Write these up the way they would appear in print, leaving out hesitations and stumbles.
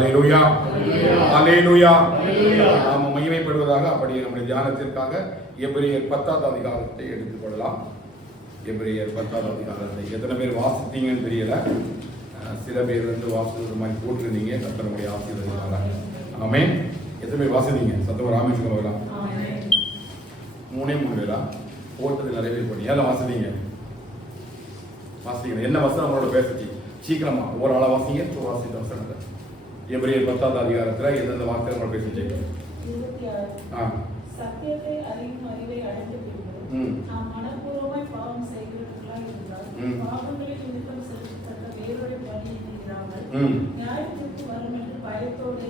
ஹல்லேலூயா, ஹல்லேலூயா. நாம் மகிமைப்படுவதாக. அப்படி நம்முடைய தியானத்திற்காக எபிரேயர் 10ஆம் அதிகாரத்தை எடுத்துக்கொள்ளலாம். எபிரேயர் 10ஆம் அதிகாரத்தை எத்தனை பேர் வாசித்தீங்கன்னு தெரியல. சில பேர் வாசிக்கிற மாதிரி போட்டிருந்தீங்க. கர்த்தருடைய ஆசீர்வாதம். ஆமென். எத்தனை பேர் வாசித்தீங்க? சத்தம் ராமேஸ்வரம் வரலாம். 3 வேளா போட்டது நிறைய பேர் போட்டீங்க. ஏதாவது வாசித்தீங்க? வாசிங்க. என்ன வசனம் அவங்களோட பேசிச்சு? சீக்கிரமா ஒரு ஆளா வாசிங்க. வாசித்த வசனத்தை எபிரேயர் 10ஆம் அதிகாரத்துல எந்தெந்த வார்த்தை அவங்களோட பேசிச்சு? சத்தியத்தை அறியும் அறிவை அடைந்த பின்பு நாம் மனப்பூர்வமாய் பாவம் செய்கிறவர்களாய் இருந்தால் பாவங்களை நிமித்தம் செலுத்தத்தக்க வேறொரு பலி இல்லாமல் நியாயத்திற்கு வரும் என்று பயத்தோடு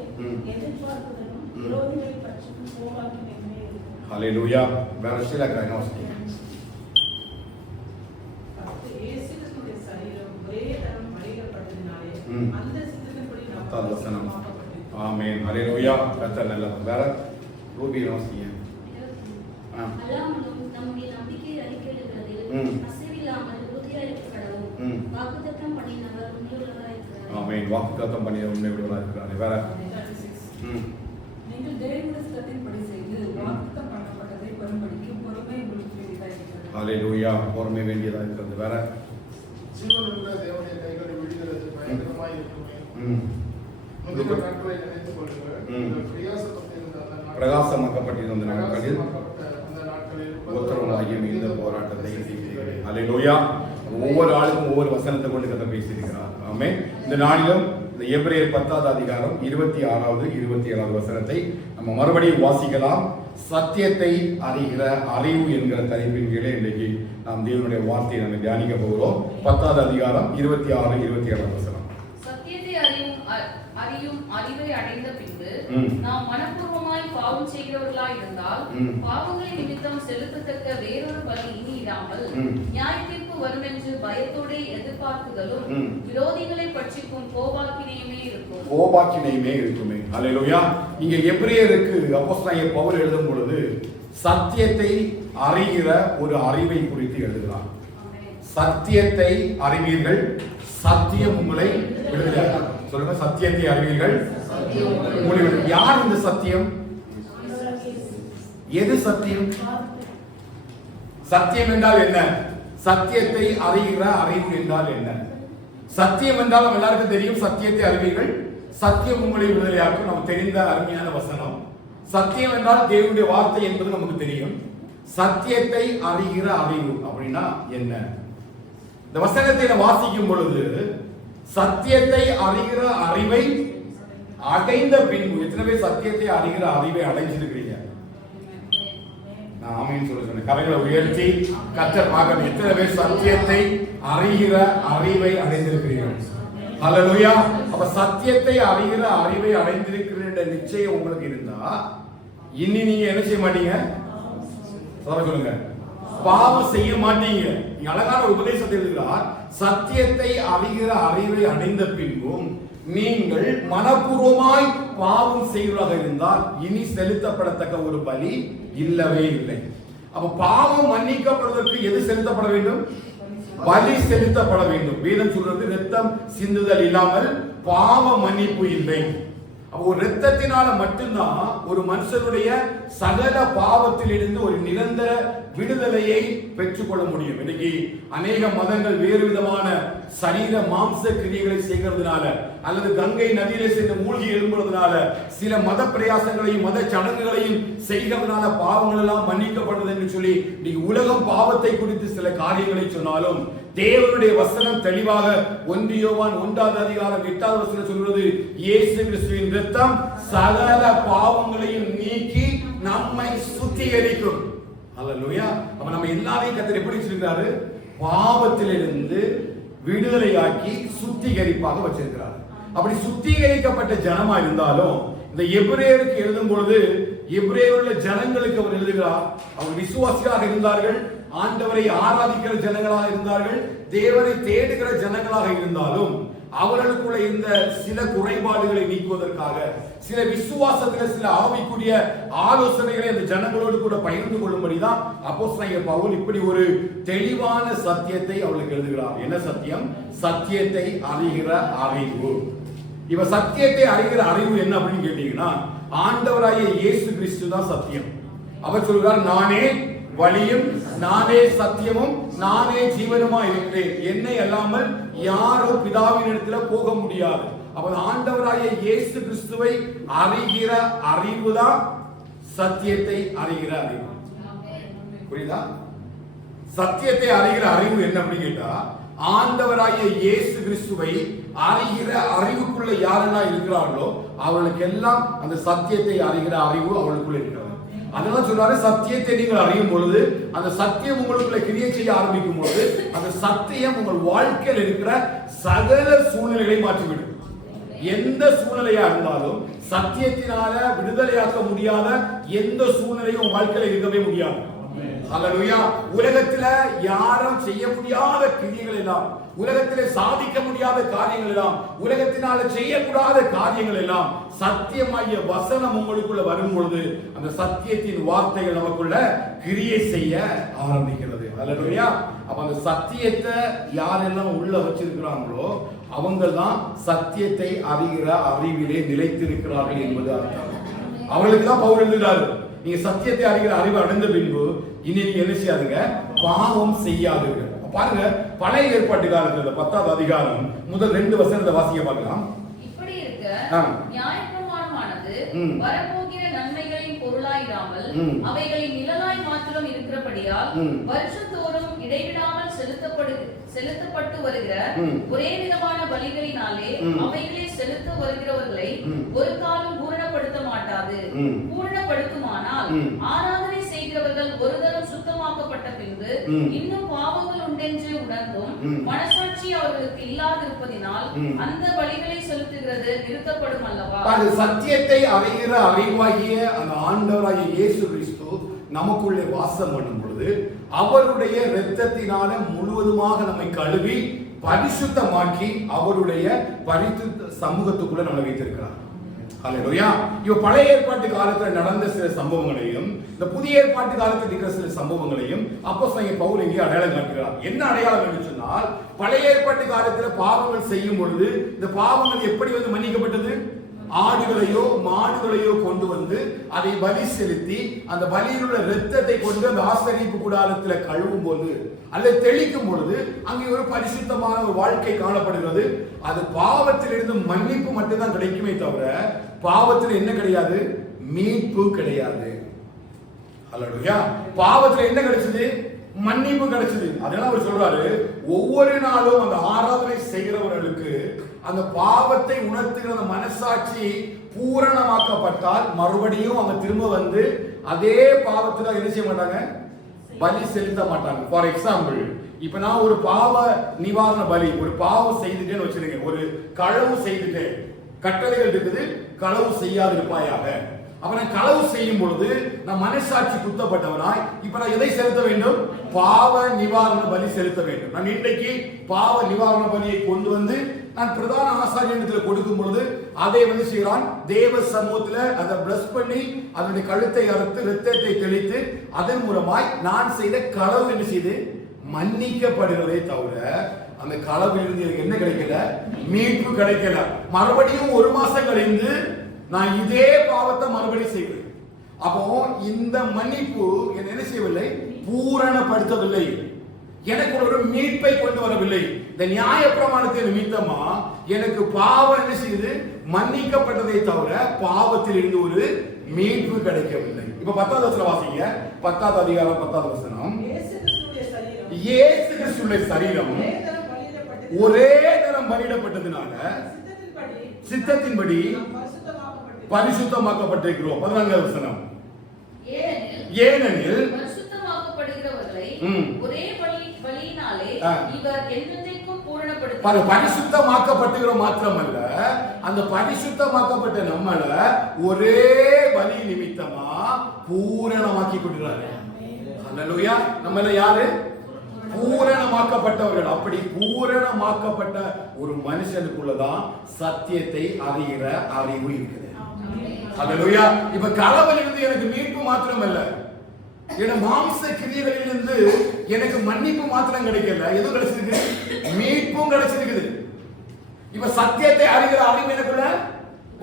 எதிர்பார்ப்பதும் விரோதிகளை பட்சிக்கும் போவாக்கினமே இருக்கும். ஹல்லேலூயா. வேற ஸ்ரீலங்கா என்ன வாசிங்க? இயேசுவினுடைய சரீரம் ஒரே தரம் மறைக்கப்பட்டதினாலே அந்த சித்தத்தின்படி நாம் வசனம். ஆமென். ஹல்லேலூயா. கர்த்தர் நல்லவர். வேற ரூபி வாசிங்க. அல்லாமலும் நம்முடைய நம்பிக்கை அறிக்கையிடுகிறதில் அசைவில்லாமல் உறுதியாய் இருக்கவும் வாக்குத்தத்தம் பண்ணினவர் உண்மையுள்ளவராய் இருக்கிறார். ஆமென். வாக்குத்தத்தம் பண்ணினவர் உண்மையுள்ளவராய் இருக்கிறார். வேற நீங்கள் தேவனுடைய சித்தத்தின்படி செய்து வாக்குத்தத்தம் பண்ணப்பட்டதை பெறும்படிக்கு பொறுமை உங்களுக்கு வேண்டியதாக இருக்கிறது. ஹல்லேலூயா. பொறுமை வேண்டியதாக இருக்கிறது. வேற ஜீவனுள்ள தேவனுடைய கைகளை விடுகிறது பயங்கரமாய் இருக்குமே. முதல் நாட்களை நினைத்துக் கொள்ளுங்கள். பிரகாசமாக்கப்பட்டிருந்த நாட்களில் உத்தரவாகிய இந்த போராட்டத்தை செய்கிறேன். ஹல்லேலூயா. ஒவ்வொரு ஆளுக்கும் ஒவ்வொரு வசனத்தை கொண்டு கதை பேசியிருக்கிறார். ஆமென். இந்த நாளிலும் இந்த எபிரேயர் 10ஆம் அதிகாரம் 26வது 27வது வசனத்தை நம்ம மறுபடியும் வாசிக்கலாம். சத்தியத்தை அறிகிற அறிவு என்கிற தலைப்பின் கீழே இன்றைக்கு நாம் தேவனுடைய வார்த்தையை நம்ம தியானிக்க போகிறோம். 10ஆம் அதிகாரம் 26 27வது வசனம். சத்தியத்தை அறியும் அறிவை அடைந்த பின்பு நாம் மனப்பூர்வமாய் பாவம் செய்கிறவர்களாய் இருந்தால் பாவங்களை நிமித்தம் செலுத்தத்தக்க வேறொரு பலி இனி இராமல் நியாயத்திற்கு வரும் என்று பயத்தோடு எதிர்பார்க்குதலும் விரோதிகளை பட்சிக்கும் கோபாக்கினையுமே இருக்கும். கோபாக்கினையுமே இருக்குமே. ஹல்லேலூயா. இங்க எபிரேயருக்கு அப்போஸ்தலனாகிய பவுல் எழுதும் பொழுது சத்தியத்தை அறிகிற ஒரு அறிவை குறித்து எழுதுகிறார். சத்தியத்தை அறிவீர்கள், சத்தியம் உங்களை விடுதலையாக்கும். சொல்லுங்க, சத்தியத்தை அறிவீர்கள். யார் இந்த சத்தியம்? எது சத்தியம்? சத்தியம் என்றால் என்ன? சத்தியத்தை அறிகிற அறிவு என்றால் என்ன? சத்தியம் என்றால் நம்ம எல்லாருக்கும் தெரியும். சத்தியத்தை அறிவீர்கள், சத்தியம் உங்களை விடுதலையாக்கும். நமக்கு தெரிந்த அருமையான வசனம். சத்தியம் என்றால் தேவனுடைய வார்த்தை என்பது நமக்கு தெரியும். சத்தியத்தை அறிகிற அறிவு அப்படின்னா என்ன? இந்த வசனத்தை வாசிக்கும் பொழுது சத்தியத்தை அறிகிற அறிவை அடைந்த பின்பு, எத்தனை பேர் சத்தியத்தை அறிகிற அறிவை அடைஞ்சிருக்கிறீங்க? நான் ஆமீன் சொல்ல சொன்னேன். கரைகளை உயர்த்தி கர்த்தர் பார்க்க. எத்தனை பேர் சத்தியத்தை அறிகிற அறிவை அடைந்திருக்கிறீர்கள்? ஹல்லேலூயா. அப்ப சத்தியத்தை அறிகிற அறிவை அடைந்திருக்கிற நிச்சயம் உங்களுக்கு இருந்தா இனி நீங்க என்ன செய்ய மாட்டீங்க? சொல்லுங்க, பாவம் செய்ய மாட்டீங்க. அழகான உபதேசத்தை எழுதுகிறார். சத்தியத்தை அறிகிற அறிவை அடைந்த பின்பும் நீங்கள் மனப்பூர்வமாய் பாவம் செய்வதாக இருந்தால் இனி செலுத்தப்படத்தக்க ஒரு பலி இல்லவே இல்லை. அப்ப பாவம் மன்னிக்கப்படுவதற்கு எது செலுத்தப்பட வேண்டும்? பலி செலுத்தப்பட வேண்டும். வேதம் சொல்றது இரத்தம் சிந்துதல் இல்லாமல் பாவ மன்னிப்பு இல்லை. ஒரு இரத்தத்தினால மட்டும்தான் ஒரு மனுஷனுடைய சகல பாவத்தில் இருந்து ஒரு நிரந்தர விடுதலையை பெற்றுக்கொள்ள முடியும். இன்னைக்கு அநேக மதங்கள் வேறு விதமான சரீர மாம்ச கிரியைகளை செய்கிறதுனால அல்லது கங்கை நதியிலே சென்று மூழ்கி எழும்புறதுனால சில மத பிரயாசங்களையும் மத சடங்குகளையும் செய்கிறதுனால பாவங்கள் எல்லாம் மன்னிக்கப்படுது என்று சொல்லி இன்னைக்கு உலகம் பாவத்தை குறித்து சில காரியங்களை சொன்னாலும் தேவனுடைய வசனம் தெளிவாக 1 யோவான் 1ஆம் அதிகாரம் 8வது வசனம் சொல்கிறது, இயேசு கிறிஸ்துவின் இரத்தம் சகல பாவங்களையும் நீக்கி நம்மை சுத்திகரிக்கும். ஹல்லேலூயா. அப்ப நம்ம எல்லாரையும் கர்த்தர் எப்படி வச்சிருக்காரு? பாவத்திலிருந்து விடுதலையாக்கி சுத்திகரிப்பாக வச்சிருக்கிறார். அப்படி சுத்திகரிக்கப்பட்ட ஜனமா இருந்தாலும் இந்த எபிரேயருக்கு எழுதும் பொழுது எபிரேயருள்ள ஜனங்களுக்கு அவர் எழுதுகிறார். அவர் விசுவாசிகளாக இருந்தார்கள், ஆண்டவரை ஆராதிக்கிற ஜனங்களாக இருந்தார்கள், தேவனை தேடுகிற ஜனங்களாக இருந்தாலும் அவர்களுக்குள்ள இந்த சில குறைபாடுகளை நீக்குவதற்காக சில விசுவாசத்தில் சில ஆவிக்குரிய ஆலோசனைகளை அந்த ஜனங்களோடு கூட பகிர்ந்து கொள்ளும்படிதான் அப்போஸ்தலனாகிய பவுல் இப்படி ஒரு தெளிவான சத்தியத்தை அவளுக்கு எழுதுகிறார். என்ன சத்தியம்? சத்தியத்தை அறிகிற அறிவு. இப்ப சத்தியத்தை அறிகிற அறிவு என்ன அப்படின்னு கேட்டீங்கன்னா, ஆண்டவராகிய இயேசு கிறிஸ்து தான் சத்தியம். அவர் சொல்கிறார், நானே வழியும் நானே சத்தியமும் நானே ஜீவனுமா இருக்கிறேன், என்னை அல்லாமல் யாரும் பிதாவின் இடத்துல போக முடியாது. அப்ப ஆண்டவராகிய இயேசு கிறிஸ்துவை அறிகிற அறிவுதான் சத்தியத்தை அறிகிற அறிவு. புரியுதா? சத்தியத்தை அறிகிற அறிவு என்ன அப்படின்னு கேட்டா, ஆண்டவராகிய இயேசு கிறிஸ்துவை அறிகிற அறிவுக்குள்ள யாரெல்லாம் இருக்கிறார்களோ அவர்களுக்கு எல்லாம் அந்த சத்தியத்தை அறிகிற அறிவு அவர்களுக்குள்ள இருக்கிறது. அதெல்லாம் சொல்றாரு, சத்தியத்தை நீங்கள் அறியும் பொழுது அந்த சத்தியம் உங்களுக்குள்ள கிரியை செய்ய ஆரம்பிக்கும் பொழுது அந்த சத்தியம் உங்கள் வாழ்க்கையில் இருக்கிற சகல சூழ்நிலைகளை மாற்றிவிடும். எந்த சூழ்நிலையா இருந்தாலும் சத்தியத்தினால விடுதலையாக்க முடியாத எந்த சூழ்நிலையும் உங்க வாழ்க்கையில இருக்கவே முடியாது. அல்லேலூயா. உலகத்துல யாரும் செய்ய முடியாத கிரியைகள் எல்லாம், உலகத்திலே சாதிக்க முடியாத காரியங்கள் எல்லாம், உலகத்தினால செய்யக்கூடாத காரியங்கள் எல்லாம் சத்தியமாகிய வசனம் உங்களுக்குள்ள வரும் பொழுது அந்த சத்தியத்தின் வார்த்தைகள் நமக்குள்ள கிரியை செய்ய ஆரம்பிக்கிறது. அல்லேலூயா. அப்ப அந்த சத்தியத்தை யாரெல்லாம் உள்ள வச்சிருக்கிறாங்களோ அவங்க தான் சத்தியத்தை அறிகிற அறிவிலே நிலைத்திருக்கிறார்கள் என்பது அர்த்தம். அவர்களுக்கு தான் பவுல் எழுதுகிறாரு, நீங்க சத்தியத்தை அறிகிற அறிவு அடைந்த பின்பு இனி நீங்க என்ன செய்யாதுங்க, பாவம் செய்யாதுங்க. பாருங்க, பழைய ஏற்பாட்டு காலத்துல 10வது அதிகாரம் முதல் 2 வசனத்தை வாசிக்க பார்க்கலாம். இப்படி இருக்க நியாயப்பிரமாணமானது வரப்போகிற நன்மைகளின் பொருளாயிராமல் அவைகளின் நிழலாய் மாத்திரம் இருக்கிறபடியால் வருஷந்தோறும் இடைவிடாமல் செலுத்தப்பட்டு வருகிற ஒரே விதமான பலிகளினாலே அவைகளை செலுத்த வருகிறவர்களை ஒரு காலம் பூரணப்படுத்த மாட்டாது. பூரணப்படுத்துமானால் ஆராதனை செய்கிறவர்கள் ஒரு தரம் சுத்தமாக்கப்பட்ட பின்பு இன்னும் பாவங்கள் உண்டென்று உணர்ந்தும் மனசாட்சி அவர்களுக்கு இல்லாதிருப்பதினால் அந்த பலிகளை செலுத்துகிறது நிறுத்தப்படும் அல்லவா. சத்தியத்தை அறிகிற அறிவாகிய அந்த ஆண்டவராகிய இயேசு கிறிஸ்து நமக்குள்ளே வாசம் பண்ணும் பொழுது அவருடைய இரத்தத்தினால முழுவதுமாக நம்மை கழுவி பரிசுத்தமாக்கி அவருடைய பரிசுத்த சமூகத்துக்குள்ள நம்மை வைத்திருக்கிறார். அல்லேலூயா. இவ பழைய ஏற்பாட்டு காலத்துல நடந்த சில சம்பவங்களையும் இந்த புதிய ஏற்பாட்டு காலத்தில் இருக்கிற சில சம்பவங்களையும் அப்போஸ்தலன் பவுல் இங்கே அடையாளம் காட்டுகிறார். என்ன அடையாளம் என்று சொன்னால், பழைய ஏற்பாட்டு காலத்துல பாவங்கள் செய்யும் பொழுது இந்த பாவங்கள் எப்படி வந்து மன்னிக்கப்பட்டது? ஆடுகளையோ மாடுகளையோ கொண்டு வந்து அதை பலி செலுத்தி அந்த பலியில் உள்ள இரத்தத்தை கொண்டு அந்த ஆசரிப்பு கூடாரத்துல கழுவும் போது அல்லது தெளிக்கும் பொழுது அங்கே ஒரு பரிசுத்தமான ஒரு வாழ்க்கை காணப்படுகிறது. அது பாவத்திலிருந்து மன்னிப்பு மட்டும்தான் கிடைக்குமே தவிர பாவத்தில் என்ன கிடையாது? மீட்பு கிடையாது. அல்லேலூயா. பாவத்தில் என்ன கிடைச்சது? மன்னிப்பு கிடைச்சது. அதனால அவர் சொல்றாரு, ஒவ்வொரு நாளும் அந்த ஆராதனை செய்கிறவர்களுக்கு அந்த பாவத்தை உணர்த்துகிற அந்த மனசாட்சி பூரணமாக்கப்பட்டால் மறுபடியும் அவங்க திரும்ப வந்து அதே பாவத்துக்காக என்ன செய்ய மாட்டாங்க? பலி செலுத்த மாட்டாங்க. ஃபார் எக்ஸாம்பிள், இப்ப நான் ஒரு பாவ நிவாரண பலி ஒரு பாவம் செய்துட்டேன்னு வச்சிருங்க, ஒரு களவு செய்துட்டேன், கட்டளைகள் இருக்குது, களவு செய்யாதிருப்பாயாக. அப்ப நான் களவு செய்யும் பொழுது நான் மனசாட்சி குத்தப்பட்டவனாய் இப்ப நான் எதை செலுத்த வேண்டும்? பாவ நிவாரண பலி செலுத்த வேண்டும். நான் இன்றைக்கு பாவ நிவாரண பலியை கொண்டு வந்து நான் பிரதான ஆசாரியனிடத்தில் கொடுக்கும் பொழுது அதை வந்து செய்கிறான், தேவ சமூகத்துல அதை பிளஸ் பண்ணி அதனுடைய கழுத்தை அறுத்து இரத்தத்தை தெளித்து அதன் மூலமாய் நான் செய்த களவு என்ன செய்து மன்னிக்கப்படுகிறதே தவிர அந்த களவிலிருந்து எனக்கு என்ன கிடைக்கல? மீட்பு கிடைக்கல. மறுபடியும் 1 மாசம் கழிந்து நான் இதே பாவத்தை மறுபடியும் செய்வேன். அப்போ இந்த மன்னிப்பு என்ன செய்யவில்லை? பூரணப்படுத்தவில்லை. எனக்கு ஒரு மீட்பை கொண்டு வரவில்லை. இந்த நியாய பிரமாணத்தின் நிமித்தமா எனக்கு பாவம் என்ன செய்யுது? மன்னிக்கப்பட்டதை தவிர பாவத்தில் இருந்து ஒரு மீட்பு கிடைக்கவில்லை. இப்ப 10வது வசனம் வாசிங்க. 10வது அதிகாரம் 10வது வசனம். இயேசு கிறிஸ்துவின் சரீரம் ஒரே தரம் பலியிடப்பட்டதுனால சித்தத்தின்படி பரிசுத்தமாக்கப்பட்டிருக்கிறோம். 14வது வசனம். ஏனெனில் பரிசுத்தமாக்கப்படுகிறவர்களை ஒரே பலியினாலே இவர் என்றென்றைக்கும் பூரணப்படுத்தி பரிசுத்தமாக்கப்படுகிறோம் மாத்திரமல்ல, அந்த பரிசுத்தமாக்கப்பட்ட நம்மள ஒரே பலி நிமித்தமா பூரணமாக்கி கொண்டிருக்கிறார். அல்லேலூயா. நம்மள யாரு? பூரணமாக்கப்பட்டவர்கள். அப்படி பூரணமாக்கப்பட்ட ஒரு மனுஷனுக்குள்ளதான் சத்தியத்தை அறிகிற அறிவு இருக்குது. அல்லேலூயா. இப்ப களவிலிருந்து எனக்கு மீட்பு மாத்திரம் அல்ல, என் மாம்ச கிரியைகளிலிருந்து எனக்கு மன்னிப்பு மாத்திரம் கிடைக்கல, எதுவும் கிடைச்சிருக்கு? மீட்பும் கிடைச்சிருக்குது. இப்ப சத்தியத்தை அறிகிற அறிவு எனக்குள்ள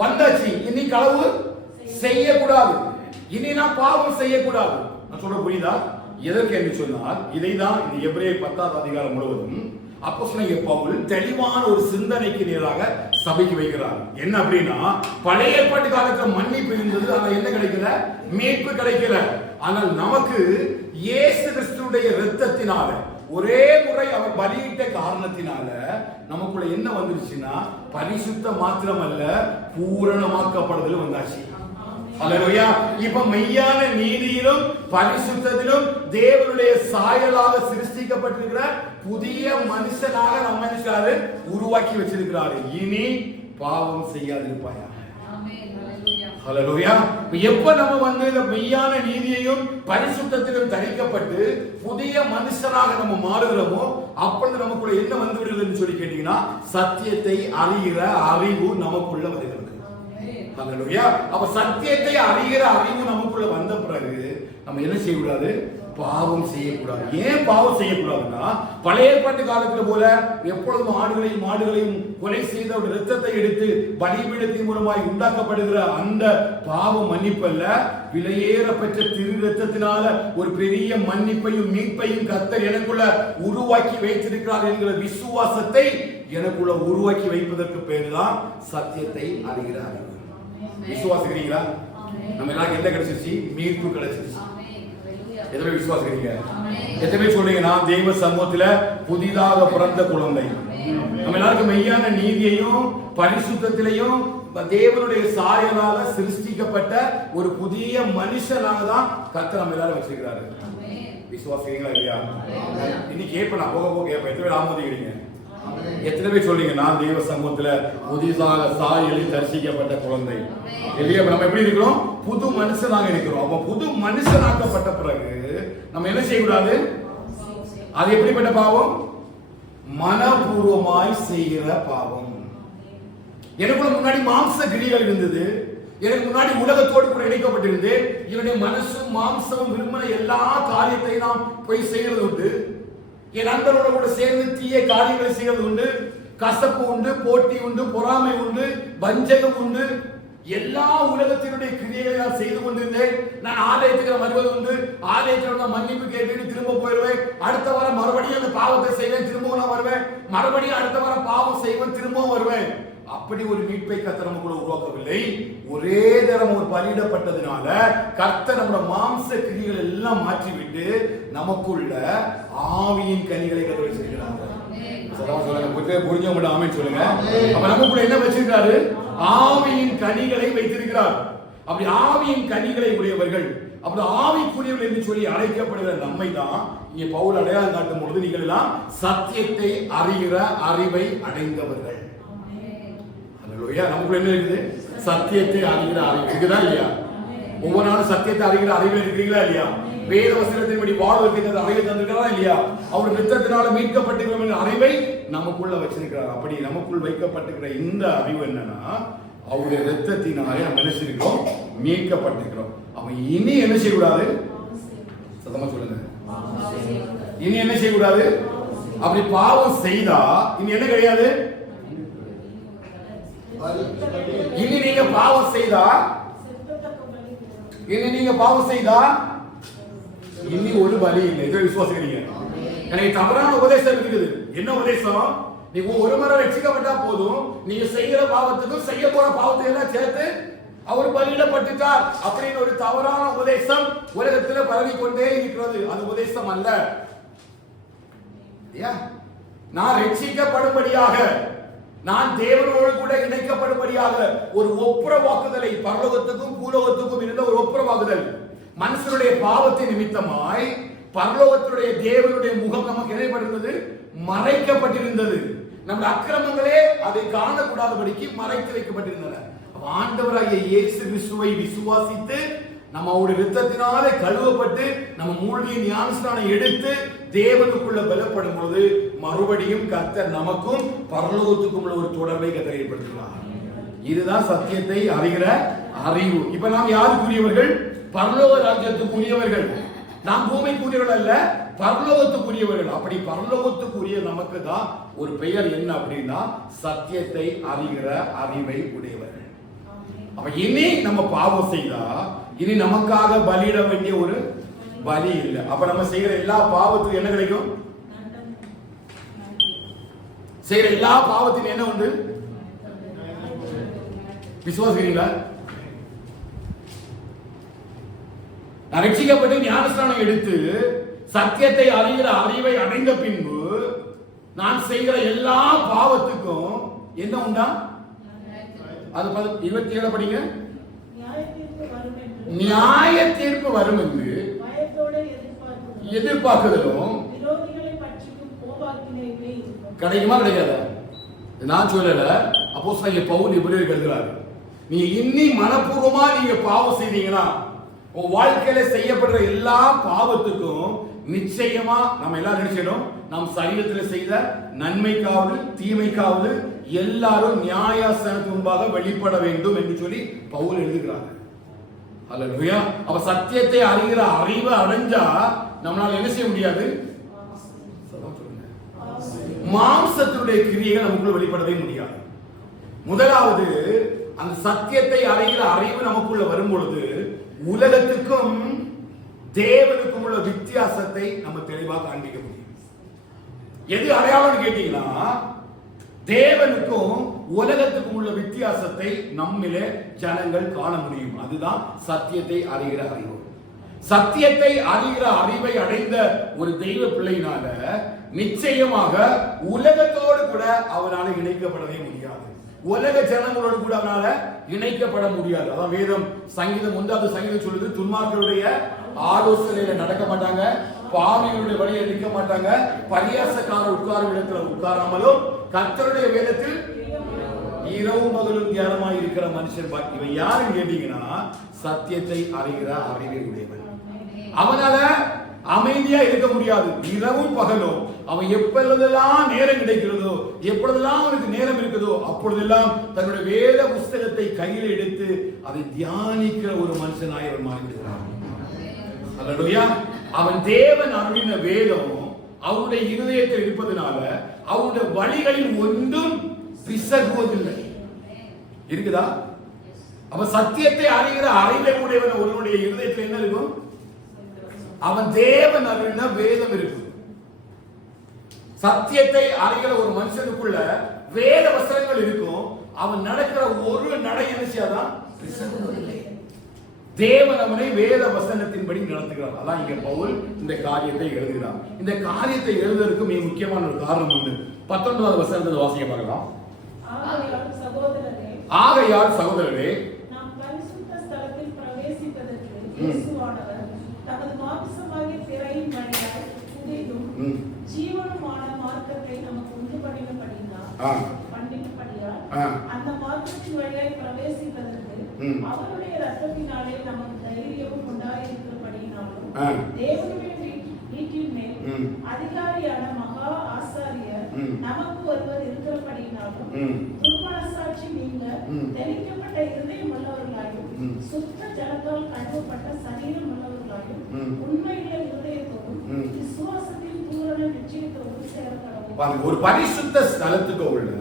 வந்தாச்சு. இனி களவு செய்யக்கூடாது, இனி நான் பாவம் செய்யக்கூடாது. நான் சொல்ற புரியுதா? எதற்கு என்று சொன்னால் இதைதான் இந்த எபிரேயர் 10ஆம் அதிகாரம் முழுவதும் அப்போஸ்தலனாகிய பவுல் தெளிவான ஒரு சிந்தனைக்கு நேராக சபைக்கு வைக்கிறார். என்ன அப்படின்னா, பழைய ஏற்பாட்டு காலத்துல மன்னிப்பு இருந்தது, ஆனா என்ன கிடைக்கல? மீட்பு கிடைக்கல. ஆனால் நமக்கு இயேசு கிறிஸ்துவுடைய இரத்தத்தினால ஒரே முறை அவர் பலியிட்ட காரணத்தினால நமக்குள்ள என்ன வந்துருச்சுன்னா, பரிசுத்த மாத்திரமல்ல பூரணமாக்கப்படுதல் வந்தாச்சு. அல்லேலூயா. இப்ப மெய்யான நீதியிலும் பரிசுத்தத்திலும் தேவனுடைய சாயலாக சிருஷ்டிக்கப்பட்டிருக்கிற புதிய மனுஷனாக நம்ம மனுஷாரு உருவாக்கி வச்சிருக்கிறாரு. இனி பாவம் செய்யாதிருப்பாயா. ஹல்லேலூயா. எப்ப நம்ம இந்த மெய்யான நீதியையும் பரிசுத்தத்திலும் தரிக்கப்பட்டு புதிய மனுஷனாக நம்ம மாறுகிறோமோ அப்பொழுது நமக்குள்ள என்ன வந்து விடுதுன்னு சொல்லி கேட்டீங்கன்னா, சத்தியத்தை அறிகிற அறிவு நமக்குள்ள வருகிறது. ஹல்லேலூயா. அப்ப சத்தியத்தை அறிகிற அறிவு நமக்குள்ள வந்த பிறகு நம்ம என்ன செய்யக்கூடாது? பாவம் செய்யக்கூடாது. ஏன் பாவம் செய்யக்கூடாதுன்னா, பழைய ஏற்பாட்டு காலத்துல போல எப்பொழுதும் ஆடுகளையும் மாடுகளையும் கொலை செய்த ஒரு இரத்தத்தை எடுத்து பலிபீடத்தின் மூலமாய் உண்டாக்கப்படுகிற அந்த பாவம் மன்னிப்பல்ல, விலையேற பெற்ற திரு இரத்தத்தினால ஒரு பெரிய மன்னிப்பையும் மீட்பையும் கர்த்தர் எனக்குள்ள உருவாக்கி வைத்திருக்கிறார் என்கிற விசுவாசத்தை எனக்குள்ள உருவாக்கி வைப்பதற்கு பேரு தான் சத்தியத்தை அறிகிற அறிவு. விசுவாசிக்கிறீங்களா? நம்ம எல்லாருக்கும் என்ன கிடைச்சிருச்சு? மீட்பு கிடைச்சிருச்சு. எத்தனை விசுவாசிக்கிறீங்க? எத்தனை சொல்றீங்க நான் தெய்வ சமூகத்துல புதிதாக பிறந்த குழந்தை? நம்ம எல்லாருக்கும் மெய்யான நீதியையும் பரிசுத்தத்திலையும் தேவனுடைய சாயலால சிருஷ்டிக்கப்பட்ட ஒரு புதிய மனுஷனாக தான் கர்த்தர் நம்ம எல்லாரும் வச்சிருக்கிறாரு. விசுவாசிக்கிறீங்களா இல்லையா? இன்னைக்கு கேட்ப நான் போக போக கேட்பேன். எத்தனை பேர் ஆமோதிக்கிறீங்க? எத்தனை பேர் சொல்றீங்க நான் தெய்வ சமூகத்துல புதிதாக சாயலில் தரிசிக்கப்பட்ட குழந்தை? இல்லையா? நம்ம எப்படி இருக்கிறோம்? புது மனுஷனாக இருக்கிறோம். அப்ப புது மனுஷனாக்கப்பட்ட பிறகு நம்ம என்ன செய்யக்கூடாது? அது எப்படிப்பட்ட பாவம்? மனப்பூர்வமாய் செய்கிற பாவம். எனக்குள்ள முன்னாடி மாம்ச கிரிகள் இருந்தது, எனக்கு முன்னாடி உலகத்தோடு கூட இணைக்கப்பட்டிருந்து என்னுடைய மனசும் மாம்சமும் விரும்பின எல்லா காரியத்தையும் நாம் போய் செய்கிறது உண்டு. என் நண்பரோட கூட சேர்ந்து தீய காரியங்களை செய்வது உண்டு, கசப்பு உண்டு, போட்டி உண்டு, பொறாமை உண்டு, வஞ்சகம் உண்டு. எல்லா உலகத்தினுடைய கிரியைகளை நான் செய்து கொண்டிருந்தேன். நான் ஆலயத்துக்கு வருவது உண்டு, ஆலயத்தில் நான் மன்னிப்பு கேட்டு திரும்ப போயிடுவேன். அடுத்த வாரம் மறுபடியும் அந்த பாவத்தை செய்வேன், திரும்பவும் நான் வருவேன். மறுபடியும் அடுத்த வாரம் பாவம் செய்வேன், திரும்பவும் வருவேன். அப்படி ஒரு மீட்பை கர்த்தர் நமக்குள்ள உருவாக்கவில்லை. ஒரே தரம் ஒரு பலியிடப்பட்டதுனால கர்த்தர் நம்முடைய மாம்ச கிரிகள் எல்லாம் மாற்றிவிட்டு நமக்குள்ள ஆவியின் கனிகளை கர்த்தர் வச்சிருக்கிறார். சொல்லுங்க, புரிஞ்சவங்க ஆமென் சொல்லுங்க. அப்ப நமக்குள்ள என்ன வச்சிருக்காரு? ஆவியின் கனிகளை வைத்திருக்கிறார். அப்படி ஆவியின் கனிகளை உடையவர்கள், அப்படி ஆவிக்குரியவர்கள் என்று சொல்லி அழைக்கப்படுகிற நம்மை தான் இங்கே பவுல் அடையாளம் காட்டும் பொழுது நீங்கள் எல்லாம் சத்தியத்தை அறிகிற அறிவை அடைந்தவர்கள். நமக்கு என்ன இருக்குது? சத்தியத்தை அறிகிற அறிவு இருக்குதா இல்லையா? ஒவ்வொரு நாளும் சத்தியத்தை அறிகிற அறிவில் இருக்கிறீங்களா இல்லையா? வேத வசனத்தின்படி வாழ்வதற்கு அறிவை தந்திருக்கிறா இல்லையா? அவர் இரத்தத்தினால மீட்கப்பட்டிருக்கிறோம் என்ற அறிவை நமக்குள்ள வச்சிருக்கிறார். அப்படி நமக்குள் வைக்கப்பட்டிருக்கிற இந்த அறிவு என்னன்னா, அவருடைய இரத்தத்தினாலே நம்ம என்ன செய்கிறோம்? மீட்கப்பட்டிருக்கிறோம். அவன் இனி என்ன செய்யக்கூடாது? சத்தமா சொல்லுங்க, இனி என்ன செய்யக்கூடாது? அப்படி பாவம் செய்தா இனி என்ன கிடையாது? இனி நீங்க பாவம் செய்தா இனி ஒரு பலி இல்லை. இதை விசுவாசிக்கிறீங்க? எனக்கு தவறான உபதேசம் இருக்குது. என்ன உபதேசம்? நீங்க ஒரு முறை ரட்சிக்கப்பட்டா போதும், நீங்க செய்கிற பாவத்துக்கும் செய்ய போற பாவத்துக்கு எல்லாம் சேர்த்து அவர் பலியிடப்பட்டுட்டார் அப்படின்னு ஒரு தவறான உபதேசம் உலகத்தில் பரவி கொண்டே இருக்கிறது. அது உபதேசம் அல்ல. நான் ரட்சிக்கப்படும்படியாக, நான் தேவனோடு கூட இணைக்கப்படும்படியாக ஒரு ஒப்புரவாக்குதலை, பரலோகத்துக்கும் பூலோகத்துக்கும் இருந்த ஒரு ஒப்புரவாக்குதல், மனுஷனுடைய பாவத்தின் நிமித்தமாய் பரலோகத்தினுடைய தேவனுடைய முகம் நமக்கு இணைப்பட்டிருந்தது, மறைக்கப்பட்டிருந்தது. நம்முடைய அக்கிரமங்களே அதை காணக்கூடாதபடிக்கு மறைத்து வைக்கப்பட்டிருந்தன. ஆண்டவராகிய இயேசு கிறிஸ்துவை விசுவாசித்து நம்ம அவருடைய இரத்தத்தினாலே கழுவப்பட்டு நம்ம மூழ்கி ஞானஸ்நானம் எடுத்து தேவனுக்குள்ள பலப்படும் பொழுது மறுபடியும் கர்த்தர் நமக்கும் பரலோகத்துக்கும் உள்ள ஒரு தொடர்பை கர்த்தர் ஏற்படுத்துகிறார். இதுதான் சத்தியத்தை அறிகிற அறிவு. இப்ப நாம் யாருக்குரியவர்கள்? பரலோக ராஜ்யத்துக்குரியவர்கள். நாம் பூமிக்குரியவர்கள் அல்ல, பரலோகத்துக்குரியவர்கள். அப்படி பரலோகத்துக்குரிய இருக்கக்கூடிய நமக்கு தான் ஒரு பெயர் என்ன அப்படின்னா சத்தியத்தை அறிகிற அறிவை உடையவர்கள். அப்ப இனி நம்ம பாவம் செய்தா இனி நமக்காக பலியிட வேண்டிய ஒரு பலி இல்லை. அப்ப நம்ம செய்யற எல்லா பாவத்துக்கும் என்ன கிடைக்கும்? செய்யற எல்லா பாவத்திலும் என்ன உண்டு? விசுவாசிக்கிறீங்களா? நான் ரட்சிக்கப்பட்டு ஞானஸ்நானம் எடுத்து சத்தியத்தை அறிகிற அறிவை அடைந்த பின்பு நான் செய்கிற எல்லா பாவத்துக்கும் என்ன உண்டா? அது 27 படிங்க. நியாய தீர்ப்பு வரும் என்று எதிர்பார்க்குதலும் கிடைக்குமா கிடைக்காதா? நான் சொல்லல, அப்போஸ்தலன் பவுல் எபிரேயருக்கு எழுதுறாரு. நீங்க இன்னி மனப்பூர்வமா நீங்க பாவம் செய்தீங்கன்னா உங்க வாழ்க்கையில செய்யப்படுற எல்லா பாவத்துக்கும் நிச்சயமா நம்ம எல்லாரும் நினைச்சிடும் நம் சரீரத்தில் செய்த நன்மைக்காவது தீமைக்காவது எல்லாரும் நியாயாசனத்துக்கு முன்பாக வெளிப்பட வேண்டும் என்று சொல்லி பவுல் எழுதுகிறார். அல்லேலூயா. அப்ப சத்தியத்தை அறிகிற அறிவை அடைஞ்சா நம்மளால என்ன செய்ய முடியாது? மாம்சத்தினுடைய கிரியைகள் நமக்குள்ள வெளிப்படவே முடியாது. முதலாவது அந்த சத்தியத்தை அறிகிற அறிவு நமக்குள்ள வரும் பொழுது உலகத்துக்கும் தேவனுக்கும் உள்ள வித்தியாசத்தை நம்ம தெளிவாக காண்பிக்க முடியும். எது அடையாளம் கேட்டீங்கன்னா தேவனுக்கும் உலகத்துக்கும் உள்ள வித்தியாசத்தை நம்மிலே ஜனங்கள் காண முடியும். அதுதான் சத்தியத்தை அறிகிற அறிவு. சத்தியத்தை அறிகிற அறிவை அடைந்த ஒரு தெய்வ பிள்ளையினால நிச்சயமாக உலகத்தோடு கூட அவனால இணைக்கப்படவே முடியாது. உலக ஜனங்களோடு கூட அவனால இணைக்கப்பட முடியாது. அதான் வேதம் சங்கீதம் 1 சங்கீதம் சொல்லுது, துன்மார்களுடைய ஆலோசனையில நடக்க மாட்டாங்க, பாவிகளுடைய வழியை நிற்க மாட்டாங்க, பரியாசக்காரர் உட்காரும் இடத்துல உட்காராமலும் கர்த்தருடைய வேதத்தில் இரவு பகலும் தியானமாய் இருக்கிற மனுஷன் பாக்கி. இவன் யாருன்னு கேட்டீங்கன்னா சத்தியத்தை அறிகிற அறிவை உடையவன். அவனால அமைதியா இருக்க முடியாது. இரவும் பகலும் அவன் எப்பொழுதெல்லாம் நேரம் கிடைக்கிறதோ, எப்பொழுதெல்லாம் அவனுக்கு நேரம் இருக்குதோ அப்பொழுதெல்லாம் தன்னுடைய வேத புஸ்தகத்தை கையில் எடுத்து அதை தியானிக்கிற ஒரு மனுஷனாய் அவன் மாறிவிடுகிறான். அல்லேலூயா. அவன் தேவன் அருளின வேதம் அவனுடைய இருதயத்தில் இருப்பதனால அவனுடைய வழிகளில் ஒன்றும் பிசகுவதில்லை. இருக்குதா? அப்ப சத்தியத்தை அறிகிற அறிவை உடையவன் ஒருவனுடைய இருதயத்தில் என்ன இருக்கும்? அவன் தேவன் அருளின வேதம் இருக்கும். சத்தியத்தை அறிகிற ஒரு மனுஷனுக்குள்ள வேத வசனங்கள் இருக்கும். அவன் நடக்கிற ஒரு நடை என்னதான் பிசகுவதில்லை. தேவன் அவனை வேத வசனத்தின்படி நடத்துகிறார். அதான் இங்க பவுல் இந்த காரியத்தை எழுதுகிறார். இந்த காரியத்தை எழுதுவதற்கு மிக முக்கியமான ஒரு காரணம் உண்டு. 19வது வசனத்தை வாசிக்க பார்க்கலாம். ஆகையால் சகோதரரே, நாம் பரிசுத்த ஸ்தலத்தில் பிரவேசிப்பதற்கு இயேசுவானவர் தமது மாம்சமாகிய திரையின் வழியாய் புதிதும் ஜீவனுமான மார்க்கத்தை நமக்கு உண்டு பண்ணினபடியால் அந்த மார்க்கத்தின் வழியாய் பிரவேசிப்பதற்கு அவருடைய இரத்தத்தினாலே நமக்கு தைரியமும் உண்டாயிருக்கிறபடியினாலும் தேவனுடைய வீட்டின் மேல் அதிகாரியான மகா ஆசாரியர் நமக்கு ஒருவர் இருக்கிறபடியினாலும் துர்மனசாட்சி நீங்க தெளிக்கப்பட்ட இருதயம் உள்ளவர்களாயும் சுத்த ஜலத்தால் கழுவப்பட்ட சரீரம் உள்ளவர்களாயும் உண்மையுள்ள இருதயத்தோடும் விசுவாசத்தின் பூரண நிச்சயத்தோடும் செயல்படவும். ஒரு பரிசுத்த ஸ்தலத்துக்கு உள்ள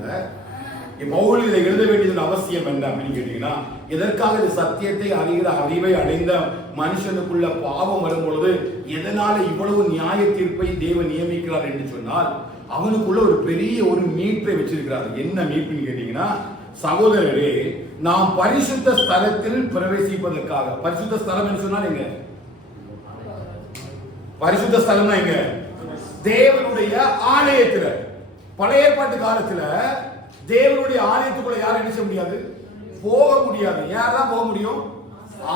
பவுல் இதை எழுத வேண்டியது அவசியம் என்ன அப்படின்னு கேட்டீங்கன்னா, எதற்காக இது சத்தியத்தை அறிகிற அறிவை அடைந்த மனுஷனுக்குள்ள பாவம் வரும் பொழுது எதனால இவ்வளவு நியாய தீர்ப்பை தேவன் நியமிக்கிறார் என்று சொன்னால் அவனுக்குள்ள ஒரு பெரிய ஒரு மீட்பை வச்சிருக்கிறார். என்ன மீட்புன்னு கேட்டீங்கன்னா, சகோதரரே, நாம் பரிசுத்த ஸ்தலத்தில் பிரவேசிப்பதற்காக, பரிசுத்த ஸ்தலம் என்று சொன்னால் எங்க? பரிசுத்த ஸ்தலம்னா எங்க? தேவனுடைய ஆலயத்துல. பழைய ஏற்பாட்டு காலத்துல தேவனுடைய ஆலயத்துக்குள்ள யாரும் என்ன செய்ய முடியாது? போக முடியாது. யாரெல்லாம் போக முடியும்?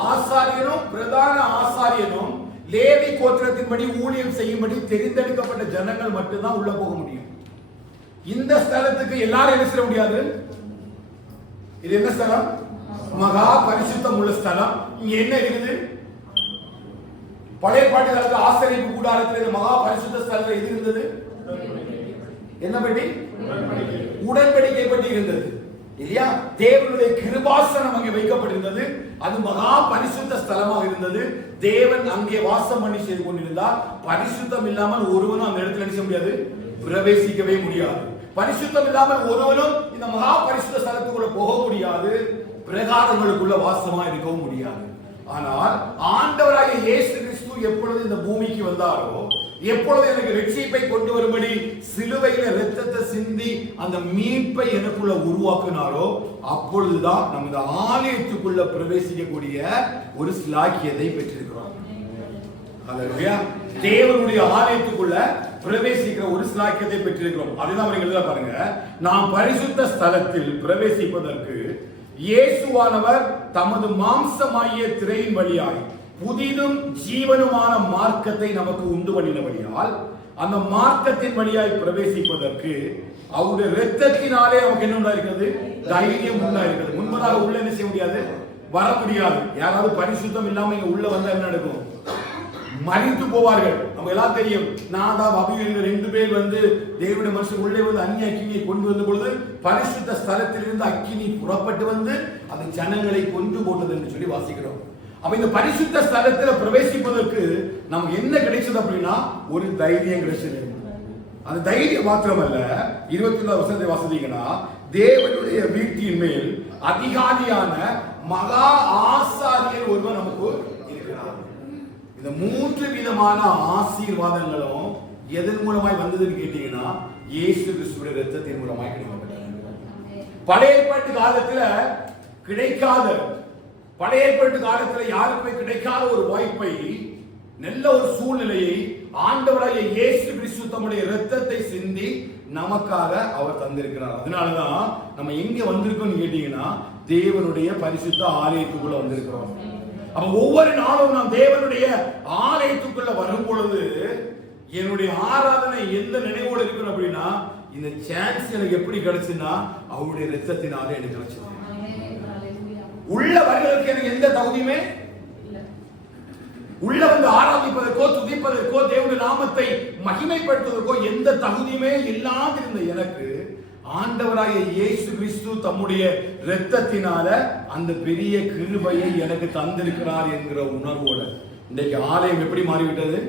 ஆசாரியனும் பிரதான ஆசாரியனும் லேவி கோத்திரத்தின்படி ஊழியம் செய்யும்படி தெரிந்தெடுக்கப்பட்ட ஜனங்கள் மட்டும்தான் உள்ள போக முடியும். இந்த ஸ்தலத்துக்கு எல்லாரும் என்ன செய்ய முடியாது. இது என்ன ஸ்தலம்? மகா பரிசுத்தம் உள்ள ஸ்தலம். இங்க என்ன இருக்குது? பழைய பாட்டு காலத்துல ஆசரிப்பு கூடாரத்தில் மகா பரிசுத்த ஸ்தலத்தில் எது இருந்தது? என்ன பெட்டி? உடன்படிக்கை பெட்டி இருந்தது இல்லையா? தேவனுடைய கிருபாசனம் அங்கே வைக்கப்பட்டிருந்தது. அது மகா பரிசுத்த ஸ்தலமாக இருந்தது. தேவன் அங்கே வாசம் பண்ணி செய்து கொண்டிருந்தார். பரிசுத்தம் இல்லாமல் ஒருவனும் அந்த இடத்துல நிற்க முடியாது, பிரவேசிக்கவே முடியாது. பரிசுத்தம் இல்லாமல் ஒருவனும் இந்த மகா பரிசுத்த ஸ்தலத்துக்குள்ள போக முடியாது, பிரகாரங்களுக்குள்ள வாசமா இருக்கவும் முடியாது. ஆனால் ஆண்டவராகிய இயேசு கிறிஸ்து எப்பொழுது இந்த பூமிக்கு வந்தாரோ, எப்பொழுது எனக்கு ரட்சிப்பை கொண்டு வரும்படி சிலுவையில இரத்தத்தை சிந்தி அந்த மீட்பை எனக்குள்ள உருவாக்குனாரோ, அப்பொழுதுதான் நம்ம இந்த ஆலயத்துக்குள்ள பிரவேசிக்கக்கூடிய ஒரு ஸ்லாக்கியத்தை பெற்றிருக்கிறோம். அல்லேலூயா. தேவனுடைய ஆலயத்துக்குள்ள பிரவேசிக்கிற ஒரு ஸ்லாக்கியத்தை பெற்றிருக்கிறோம். அதுதான் எழுத பாருங்க, நாம் பரிசுத்த ஸ்தலத்தில் பிரவேசிப்பதற்கு இயேசுவானவர் தமது மாம்சமாகிய திரையின் வழியாய் புதிதும் ஜீவனுமான மார்க்கத்தை நமக்கு உண்டு பண்ணினபடியால் அந்த மார்க்கத்தின் வழியாய் பிரவேசிப்பதற்கு அவருடைய இரத்தத்தினாலே நமக்கு என்ன உண்டாயிருக்கிறது? தைரியம் உண்டாயிருக்கிறது. முன்பதாக உள்ள என்ன செய்ய முடியாது? வர முடியாது. யாராவது பரிசுத்தம் இல்லாம இங்க உள்ள வந்தா என்ன நடக்கும்? மறித்து போவார்கள். நம்ம எல்லாம் தெரியும். நான் தான் அபியூர் 2 பேர் வந்து தேவனுடைய மனுஷன் உள்ளே வந்து அந்நிய அக்கினியை கொண்டு வந்த பொழுது பரிசுத்த ஸ்தலத்திலிருந்து அக்கினி புறப்பட்டு வந்து அந்த ஜனங்களை கொன்று போட்டது என்று சொல்லி வாசிக்கிறோம். அப்ப இந்த பரிசுத்த ஸ்தலத்தில் பிரவேசிப்பதற்கு நமக்கு என்ன கிடைச்சது அப்படின்னா ஒரு தைரியம் கிடைச்சது. அந்த தைரியம் மாத்திரமல்ல, 21 வசனத்தை வாசித்தீங்கன்னா, தேவனுடைய வீட்டின் மேல் அதிகாரியான மகா ஆசாரியர் ஒருவர் நமக்கு இருக்கிறார். இந்த 3 விதமான ஆசீர்வாதங்களும் எதன் மூலமாய் வந்ததுன்னு கேட்டீங்கன்னா, இயேசு கிறிஸ்துவின் இரத்தத்தின் மூலமாய் கிடைக்கப்பட்டது. பழைய ஏற்பாட்டு காலத்துல கிடைக்காத, பழைய ஏற்பாட்டு காலத்துல யாருக்குமே கிடைக்காத ஒரு வாய்ப்பை, நல்ல ஒரு சூழ்நிலையை ஆண்டவராகிய இயேசு கிறிஸ்து தம்முடைய இரத்தத்தை சிந்தி நமக்காக அவர் தந்திருக்கிறார். அதனாலதான் நம்ம எங்க வந்திருக்கோம்னு கேட்டீங்கன்னா, தேவனுடைய பரிசுத்த ஆலயத்துக்குள்ள வந்திருக்கிறோம். அப்ப ஒவ்வொரு நாளும் நாம் தேவனுடைய ஆலயத்துக்குள்ள வரும் பொழுது என்னுடைய ஆராதனை எந்த நினைவோடு இருக்கணும் அப்படின்னா, இந்த சான்ஸ் எனக்கு எப்படி கிடைச்சுன்னா அவருடைய இரத்தத்தினாலே எனக்கு கிடைச்சது. உள்ள வருவதற்கு எனக்கு எந்த தகுதியுமே இல்லை. உள்ள வந்து ஆராதிப்பதற்கோ துதிப்பதற்கோ தேவனுடைய நாமத்தை மகிமைப்படுத்துவதற்கோ எந்த தகுதியுமே இல்லாதிருந்த எனக்கு ஆண்டவராகிய இயேசு கிறிஸ்து தம்முடைய இரத்தத்தினால அந்த பெரிய கிருபையை எனக்கு தந்திருக்கிறார் என்கிற உணர்வோட இன்றைக்கு ஆலயம் எப்படி மாறிவிட்டது?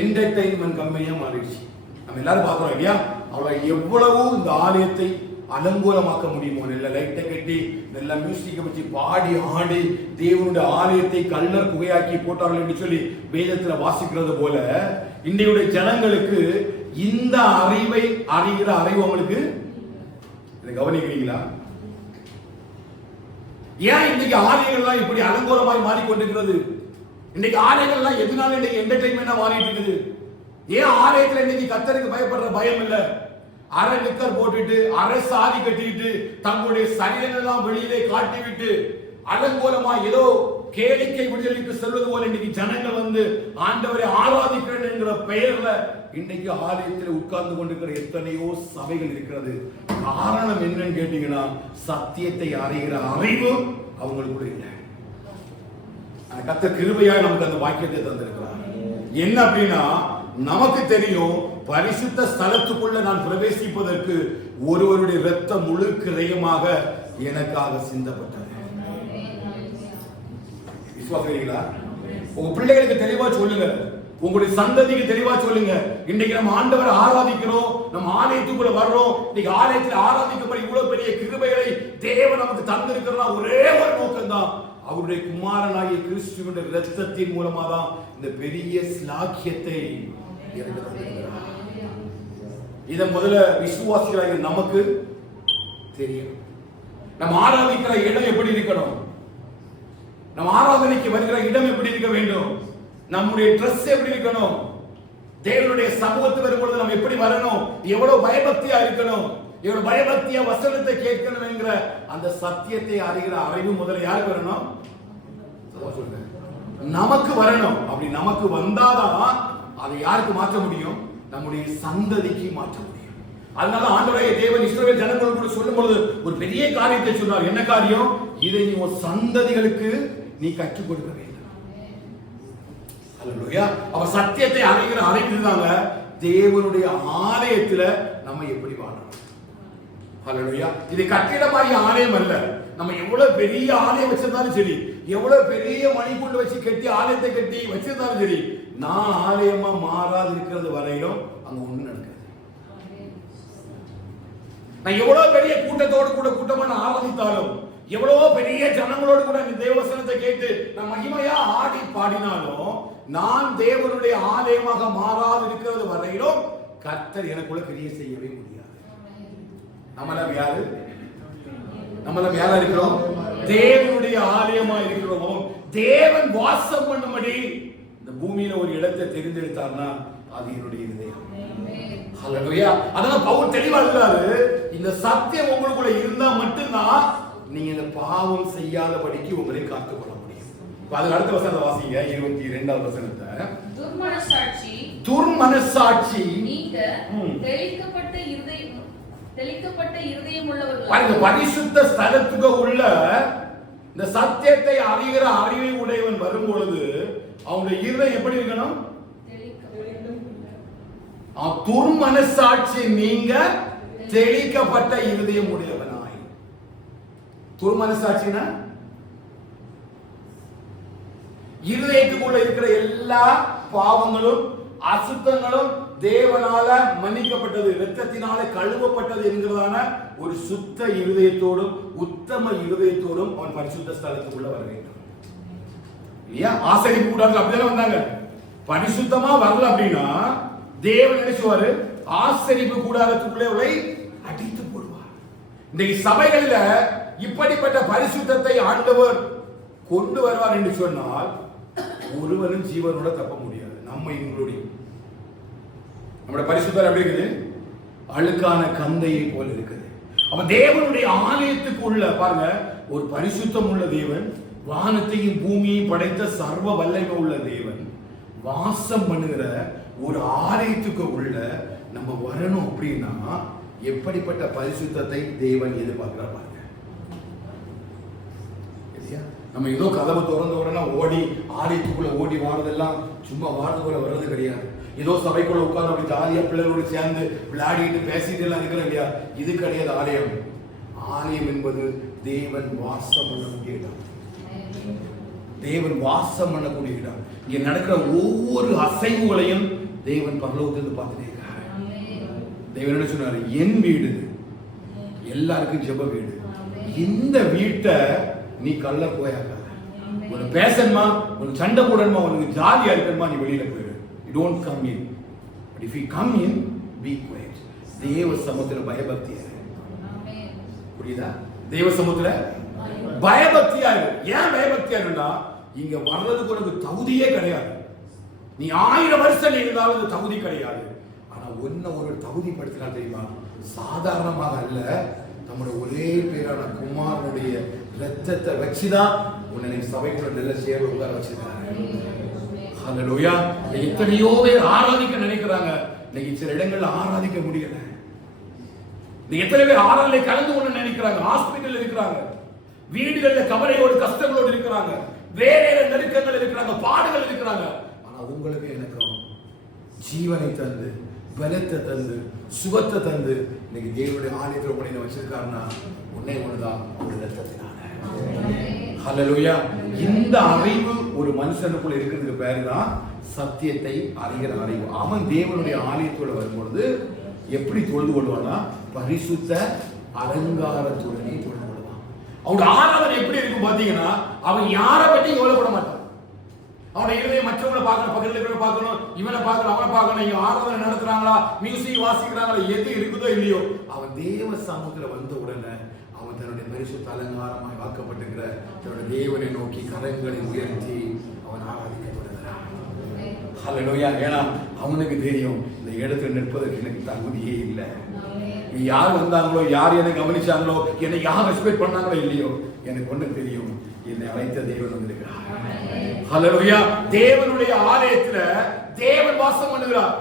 என்டர்டெயின்மெண்ட் கம்பெனியா மாறிடுச்சு. நம்ம எல்லாரும் பார்க்கிறோம் இல்லையா? அவளை எவ்வளவு இந்த ஆலயத்தை அலங்கோலமாக்க முடியுமோ, நல்ல லைட்டை கட்டி நல்ல மியூசிக்கை வச்சு பாடி ஆடி தேவனுடைய ஆலயத்தை கல்லர் புகையாக்கி போட்டார்கள் என்று சொல்லி வேதத்துல வாசிக்கிறது போல இன்றைய ஜனங்களுக்கு இந்த அறிவை அறிகிற அறிவு அவங்களுக்கு இதை கவனிக்கிறீங்களா? ஏன் இன்னைக்கு ஆலயங்கள்லாம் இப்படி அலங்கோலமாய் மாறிக்கொண்டிருக்கிறது? இன்னைக்கு ஆலயங்கள்லாம் எதனால இன்னைக்கு என்டர்டெயின்மெண்டா மாறிட்டு இருக்குது? ஏன் ஆலயத்துல இன்னைக்கு கர்த்தருக்கு பயப்படுற பயம் இல்ல? அரை நிக்கர் போட்டுட்டு அரை சாதி கட்டிட்டு தங்களுடைய சரீரங்கள் எல்லாம் வெளியிலே காட்டிவிட்டு அலங்கோலமா ஏதோ கேளிக்கை விடுதலைக்கு செல்வது போல இன்னைக்கு ஜனங்கள் வந்து ஆண்டவரை ஆராதிக்கிறேன் என்கிற பெயர்ல இன்னைக்கு ஆலயத்தில் உட்கார்ந்து கொண்டிருக்கிற எத்தனையோ சபைகள் இருக்கிறது. காரணம் என்னன்னு கேட்டீங்கன்னா, சத்தியத்தை அறிகிற அறிவு அவங்களுக்குள்ள இல்லை. கர்த்தர் கிருபையாய் நமக்கு அந்த வாக்கியத்தை தந்திருக்கிறார். என்ன அப்படின்னா, நமக்கு தெரியும் பரிசுத்த ஸ்தலத்துக்குள்ள நான் பிரவேசிப்பதற்கு ஒருவருடைய இரத்தம் முழு கிரயமாக எனக்காக சிந்தப்பட்டது. விசுவாசிக்கிறீங்களா? உங்க பிள்ளைகளுக்கு தெளிவா சொல்லுங்க, உங்களுடைய சந்ததிக்கு தெளிவா சொல்லுங்க. இன்னைக்கு நம்ம ஆண்டவரை ஆராதிக்கிறோம், நம்ம ஆலயத்துக்குள்ள வர்றோம். இன்னைக்கு ஆலயத்தில் ஆராதிக்கப்பட இவ்வளவு பெரிய கிருபைகளை தேவன் நமக்கு தந்திருக்கிறோம். ஒரே ஒரு நோக்கம் தான், அவருடைய குமாரனாகிய கிறிஸ்துவின் இரத்தத்தின் மூலமா தான் இந்த பெரிய ஸ்லாக்கியத்தை இத முதல்ல விசுவாசிகளாகிய நமக்கு தெரியும். நம்ம ஆராதிக்கிற இடம் எப்படி இருக்கணும்? நம்ம ஆராதனைக்கு வருகிற இடம் எப்படி இருக்க வேண்டும்? நம்முடைய ட்ரெஸ் எப்படி இருக்கணும்? தேவனுடைய சமூகத்துக்கு வரும்பொழுது நம்ம எப்படி வரணும்? எவ்வளவு பயபக்தியா இருக்கணும்? எவ்வளவு பயபக்தியா வசனத்தை கேட்கணும் என்கிற அந்த சத்தியத்தை அறிகிற அறிவு முதல்ல யாருக்கு வரணும்? நமக்கு வரணும். அப்படி நமக்கு வந்தாதான் அதை யாருக்கு மாற்ற முடியும்? நம்முடைய சந்ததிக்கு மாற்ற முடியும். அதனால ஆண்டவராகிய தேவன் இஸ்ரவேல் ஜனங்களோடு சொல்லும் பொழுது ஒரு பெரிய காரியத்தை சொன்னார். என்ன காரியம்? இதை நீ உன் சந்ததிகளுக்கு நீ கற்றுக் கொடுக்க வேண்டும். அல்லேலூயா. அவர் சத்தியத்தை அறிகிற அறிவுதாங்க தேவனுடைய ஆலயத்துல நம்ம எப்படி வாழணும். அல்லேலூயா. இது கட்டிடமாகிய ஆலயம் அல்ல. நம்ம எவ்வளவு பெரிய ஆலயம் வச்சிருந்தாலும் சரி, எவ்வளவு பெரிய மணிக்குண்டு வச்சு கட்டி ஆலயத்தை கட்டி வச்சிருந்தாலும் சரி, நான் ஆலயமா மாறாது இருக்கிறது வரையிலும் அங்க ஒண்ணு நடக்காது. நான் எவ்வளவு பெரிய கூட்டத்தோடு கூட கூட்டமா நான் ஆரம்பித்தாலும், எவ்வளவோ பெரிய ஜனங்களோடு கூட இந்த தேவவசனத்தை கேட்டு நான் மகிமையா ஆடி பாடினாலும், நான் தேவனுடைய ஆலயமாக மாறாது இருக்கிறது வரையிலும் கர்த்தர் எனக்குள்ள கிரியை செய்யவே முடியாது. நம்மளாம் யாரு? நம்மளாம் யாரா இருக்கிறோம்? தேவனுடைய ஆலயமா இருக்கிறோம். தேவன் வாசம் பண்ணும்படி இந்த பூமியில ஒரு இடத்தை தெரிந்தெடுத்தார்னா அது என்னுடைய இதயம். ஹல்லேலூயா. அதனால பவுல் தெளிவா இருக்காரு, இந்த சத்தியம் உங்களுக்குள்ள இருந்தா மட்டும்தான் நீங்க இந்த பாவம் செய்யாதபடிக்கு உங்களை காத்துக் கொள்ள முடியும். அதுக்கு அடுத்த வசனத்தை வாசிங்க, 22வது வசனத்தை. துர்மனசாட்சி நீங்க தெளிக்கப்பட்ட இருதயம் உள்ளவர்களாக. பாருங்க, பரிசுத்த ஸ்தலத்துக்கு உள்ள இந்த சத்தியத்தை அறிகிற அறிவை உடையவன் வரும்பொழுது அவனுடைய இருதயம் எப்படி இருக்கணும்? துர்மனசாட்சி நீங்க தெளிக்கப்பட்ட இருதயம் உடையவனாய். துர்மனசாட்சினா இருதயத்துக்குள்ள இருக்கிற எல்லா பாவங்களும் அசுத்தங்களும் தேவனால மன்னிக்கப்பட்டது, இரத்தத்தினால கழுவப்பட்டது என்கிறதான ஒரு சுத்த இருதயத்தோடும் உத்தம இருதயத்தோடும் அவன் பரிசுத்த ஸ்தலத்துக்குள்ள வர வேண்டும். இல்லையா? ஆசரிப்பு கூடாது அப்படிதான் வந்தாங்க. பரிசுத்தமா வரல அப்படின்னா தேவன் நினைச்சுவாரு, ஆசரிப்பு கூடாரத்துக்குள்ளே அவளை அடித்து போடுவார். இன்றைக்கு சபைகளில இப்படிப்பட்ட பரிசுத்தத்தை ஆண்டவர் கொண்டு வருவார் என்று சொன்னால் ஒருவரும் ஜீவனோட தப்ப முடியாது. நம்ம இன்க்ளூடிங். நம்முடைய பரிசுத்தம் எப்படி இருக்குது? அழுக்கான கந்தையை போல இருக்குது. அப்ப தேவனுடைய ஆலயத்துக்கு உள்ள பாருங்க, ஒரு பரிசுத்தம் உள்ள தேவன், வானத்தையும் பூமியையும் படைத்த சர்வ வல்லமை உள்ள தேவன் வாசம் பண்ணுகிற ஒரு ஆலயத்துக்கு உள்ள நம்ம வரணும் அப்படின்னா எப்படிப்பட்ட பரிசுத்தத்தை தேவன் எதிர்பார்க்கிறார் பாருங்க. நம்ம ஏதோ கதவை திறந்த உடனே ஓடி ஆலயத்துக்குள்ள ஓடி வாடுறதெல்லாம் சும்மா வாடுறதுக்குள்ள வர்றது கிடையாது. ஏதோ சபைக்குள்ள உட்கார்ந்து அப்படி ஜாலியா பிள்ளைகளோடு சேர்ந்து விளையாடிட்டு பேசிட்டு எல்லாம் இருக்கிற இல்லையா, இது கிடையாது ஆலயம். ஆலயம் என்பது தேவன் வாசம் பண்ணக்கூடிய இடம். தேவன் வாசம் பண்ணக்கூடிய இடம். இங்க நடக்கிற ஒவ்வொரு அசைவுகளையும் தேவன் பரலோகத்திலிருந்து பார்த்துட்டே இருக்காரு. தேவன் என்ன சொன்னாரு? என் வீடு எல்லாருக்கும் ஜெப வீடு. இந்த வீட்டை நீ கள்ள போயாக்க, ஒரு பேசணுமா, ஒரு சண்டை போடணுமா, உனக்கு ஜாலியா இருக்கணுமா, நீ வெளியில போயிடு. You don't come in. But if you come in, be quiet. தேவ சமூகத்துல பயபக்தியா இரு. புரியுதா? தேவ சமூகத்துல பயபக்தியா இரு. ஏன் பயபக்தியா இருந்தா இங்க வர்றதுக்கு உனக்கு தகுதியே கிடையாது. நீ 1000 வருஷம் இருந்தாலும் அது தகுதி கிடையாது. ஆனா ஒன்ன ஒரு தகுதி படுத்தினா தெரியுமா? சாதாரணமாக அல்ல, நம்முடைய ஒரே பேரான குமாரனுடைய ரத்தத்தை வச்சுதான் உன்னை சபைக்குள்ள நல்ல சேவை உட்கார வச்சிருக்காங்க. ஹல்லேலூயா. எத்தனையோ பேர் ஆராதிக்க நினைக்கிறாங்க, இன்னைக்கு சில இடங்கள்ல ஆராதிக்க முடியல. எத்தனை பேர் ஆராதனை கலந்து கொள்ள நினைக்கிறாங்க, ஹாஸ்பிட்டல் இருக்கிறாங்க, வீடுகள்ல கவலையோடு கஷ்டங்களோடு இருக்கிறாங்க, வேற நெருக்கங்கள் இருக்கிறாங்க, பாடுகள் இருக்கிறாங்க. ஆனா உங்களுக்கு எனக்கும் ஜீவனை தந்து பலத்தை தந்து சுகத்தை தந்து இன்னைக்கு தேவனுடைய ஆலயத்தில் உன்னை வச்சிருக்காருன்னா உன்னை ஒண்ணுதான் அவருடைய ரத்தத்தினால. ஹல்லேலூயா. இந்த அறிவு ஒரு மனுஷனுக்குள்ள இருக்கிறதுக்கு பேரு தான் சத்தியத்தை அறிகிற அறிவு. அவன் தேவனுடைய ஆலயத்தோட வரும்பொழுது எப்படி தொழுது கொள்வானா? பரிசுத்த அலங்காரத்துடனே தொழுது கொள்வான். அவனுடைய ஆராதனை எப்படி இருக்கும் பாத்தீங்கன்னா, அவன் யாரை பற்றி கவலைப்பட மாட்டான். அவனை இருதயம் மற்றவங்களை பார்க்கணும், பக்கத்துல இருக்கிற பார்க்கணும், இவனை பார்க்கணும், அவனை பார்க்கணும், இவன் ஆராதனை நடத்துறாங்களா, மியூசிக் வாசிக்கிறாங்களா, எது இருக்குதோ இல்லையோ, அவன் தேவ சமூகத்துல வந்த உடனே அவன் தன்னுடைய பரிசுத்த அலங்காரமாய் வாக்கப்பட்டிருக்கிற தன்னுடைய தேவனை நோக்கி கரங்களை உயர்த்தி அவன் ஆராதிக்க தொடங்குகிறான். ஹல்லேலூயா. ஏன்னா அவனுக்கு தெரியும் இந்த இடத்துல நிற்பதற்கு எனக்கு தகுதியே இல்லை. யார் வந்தாங்களோ, யார் என்னை கவனிச்சாங்களோ, என்னை யார் ரெஸ்பெக்ட் பண்ணாங்களோ இல்லையோ, எனக்கு ஒண்ணு தெரியும், என்னை அழைத்த தேவன் வந்திருக்கிறார். ஹல்லேலூயா. தேவனுடைய ஆலயத்துல தேவன் வாசம் பண்ணுகிறார்.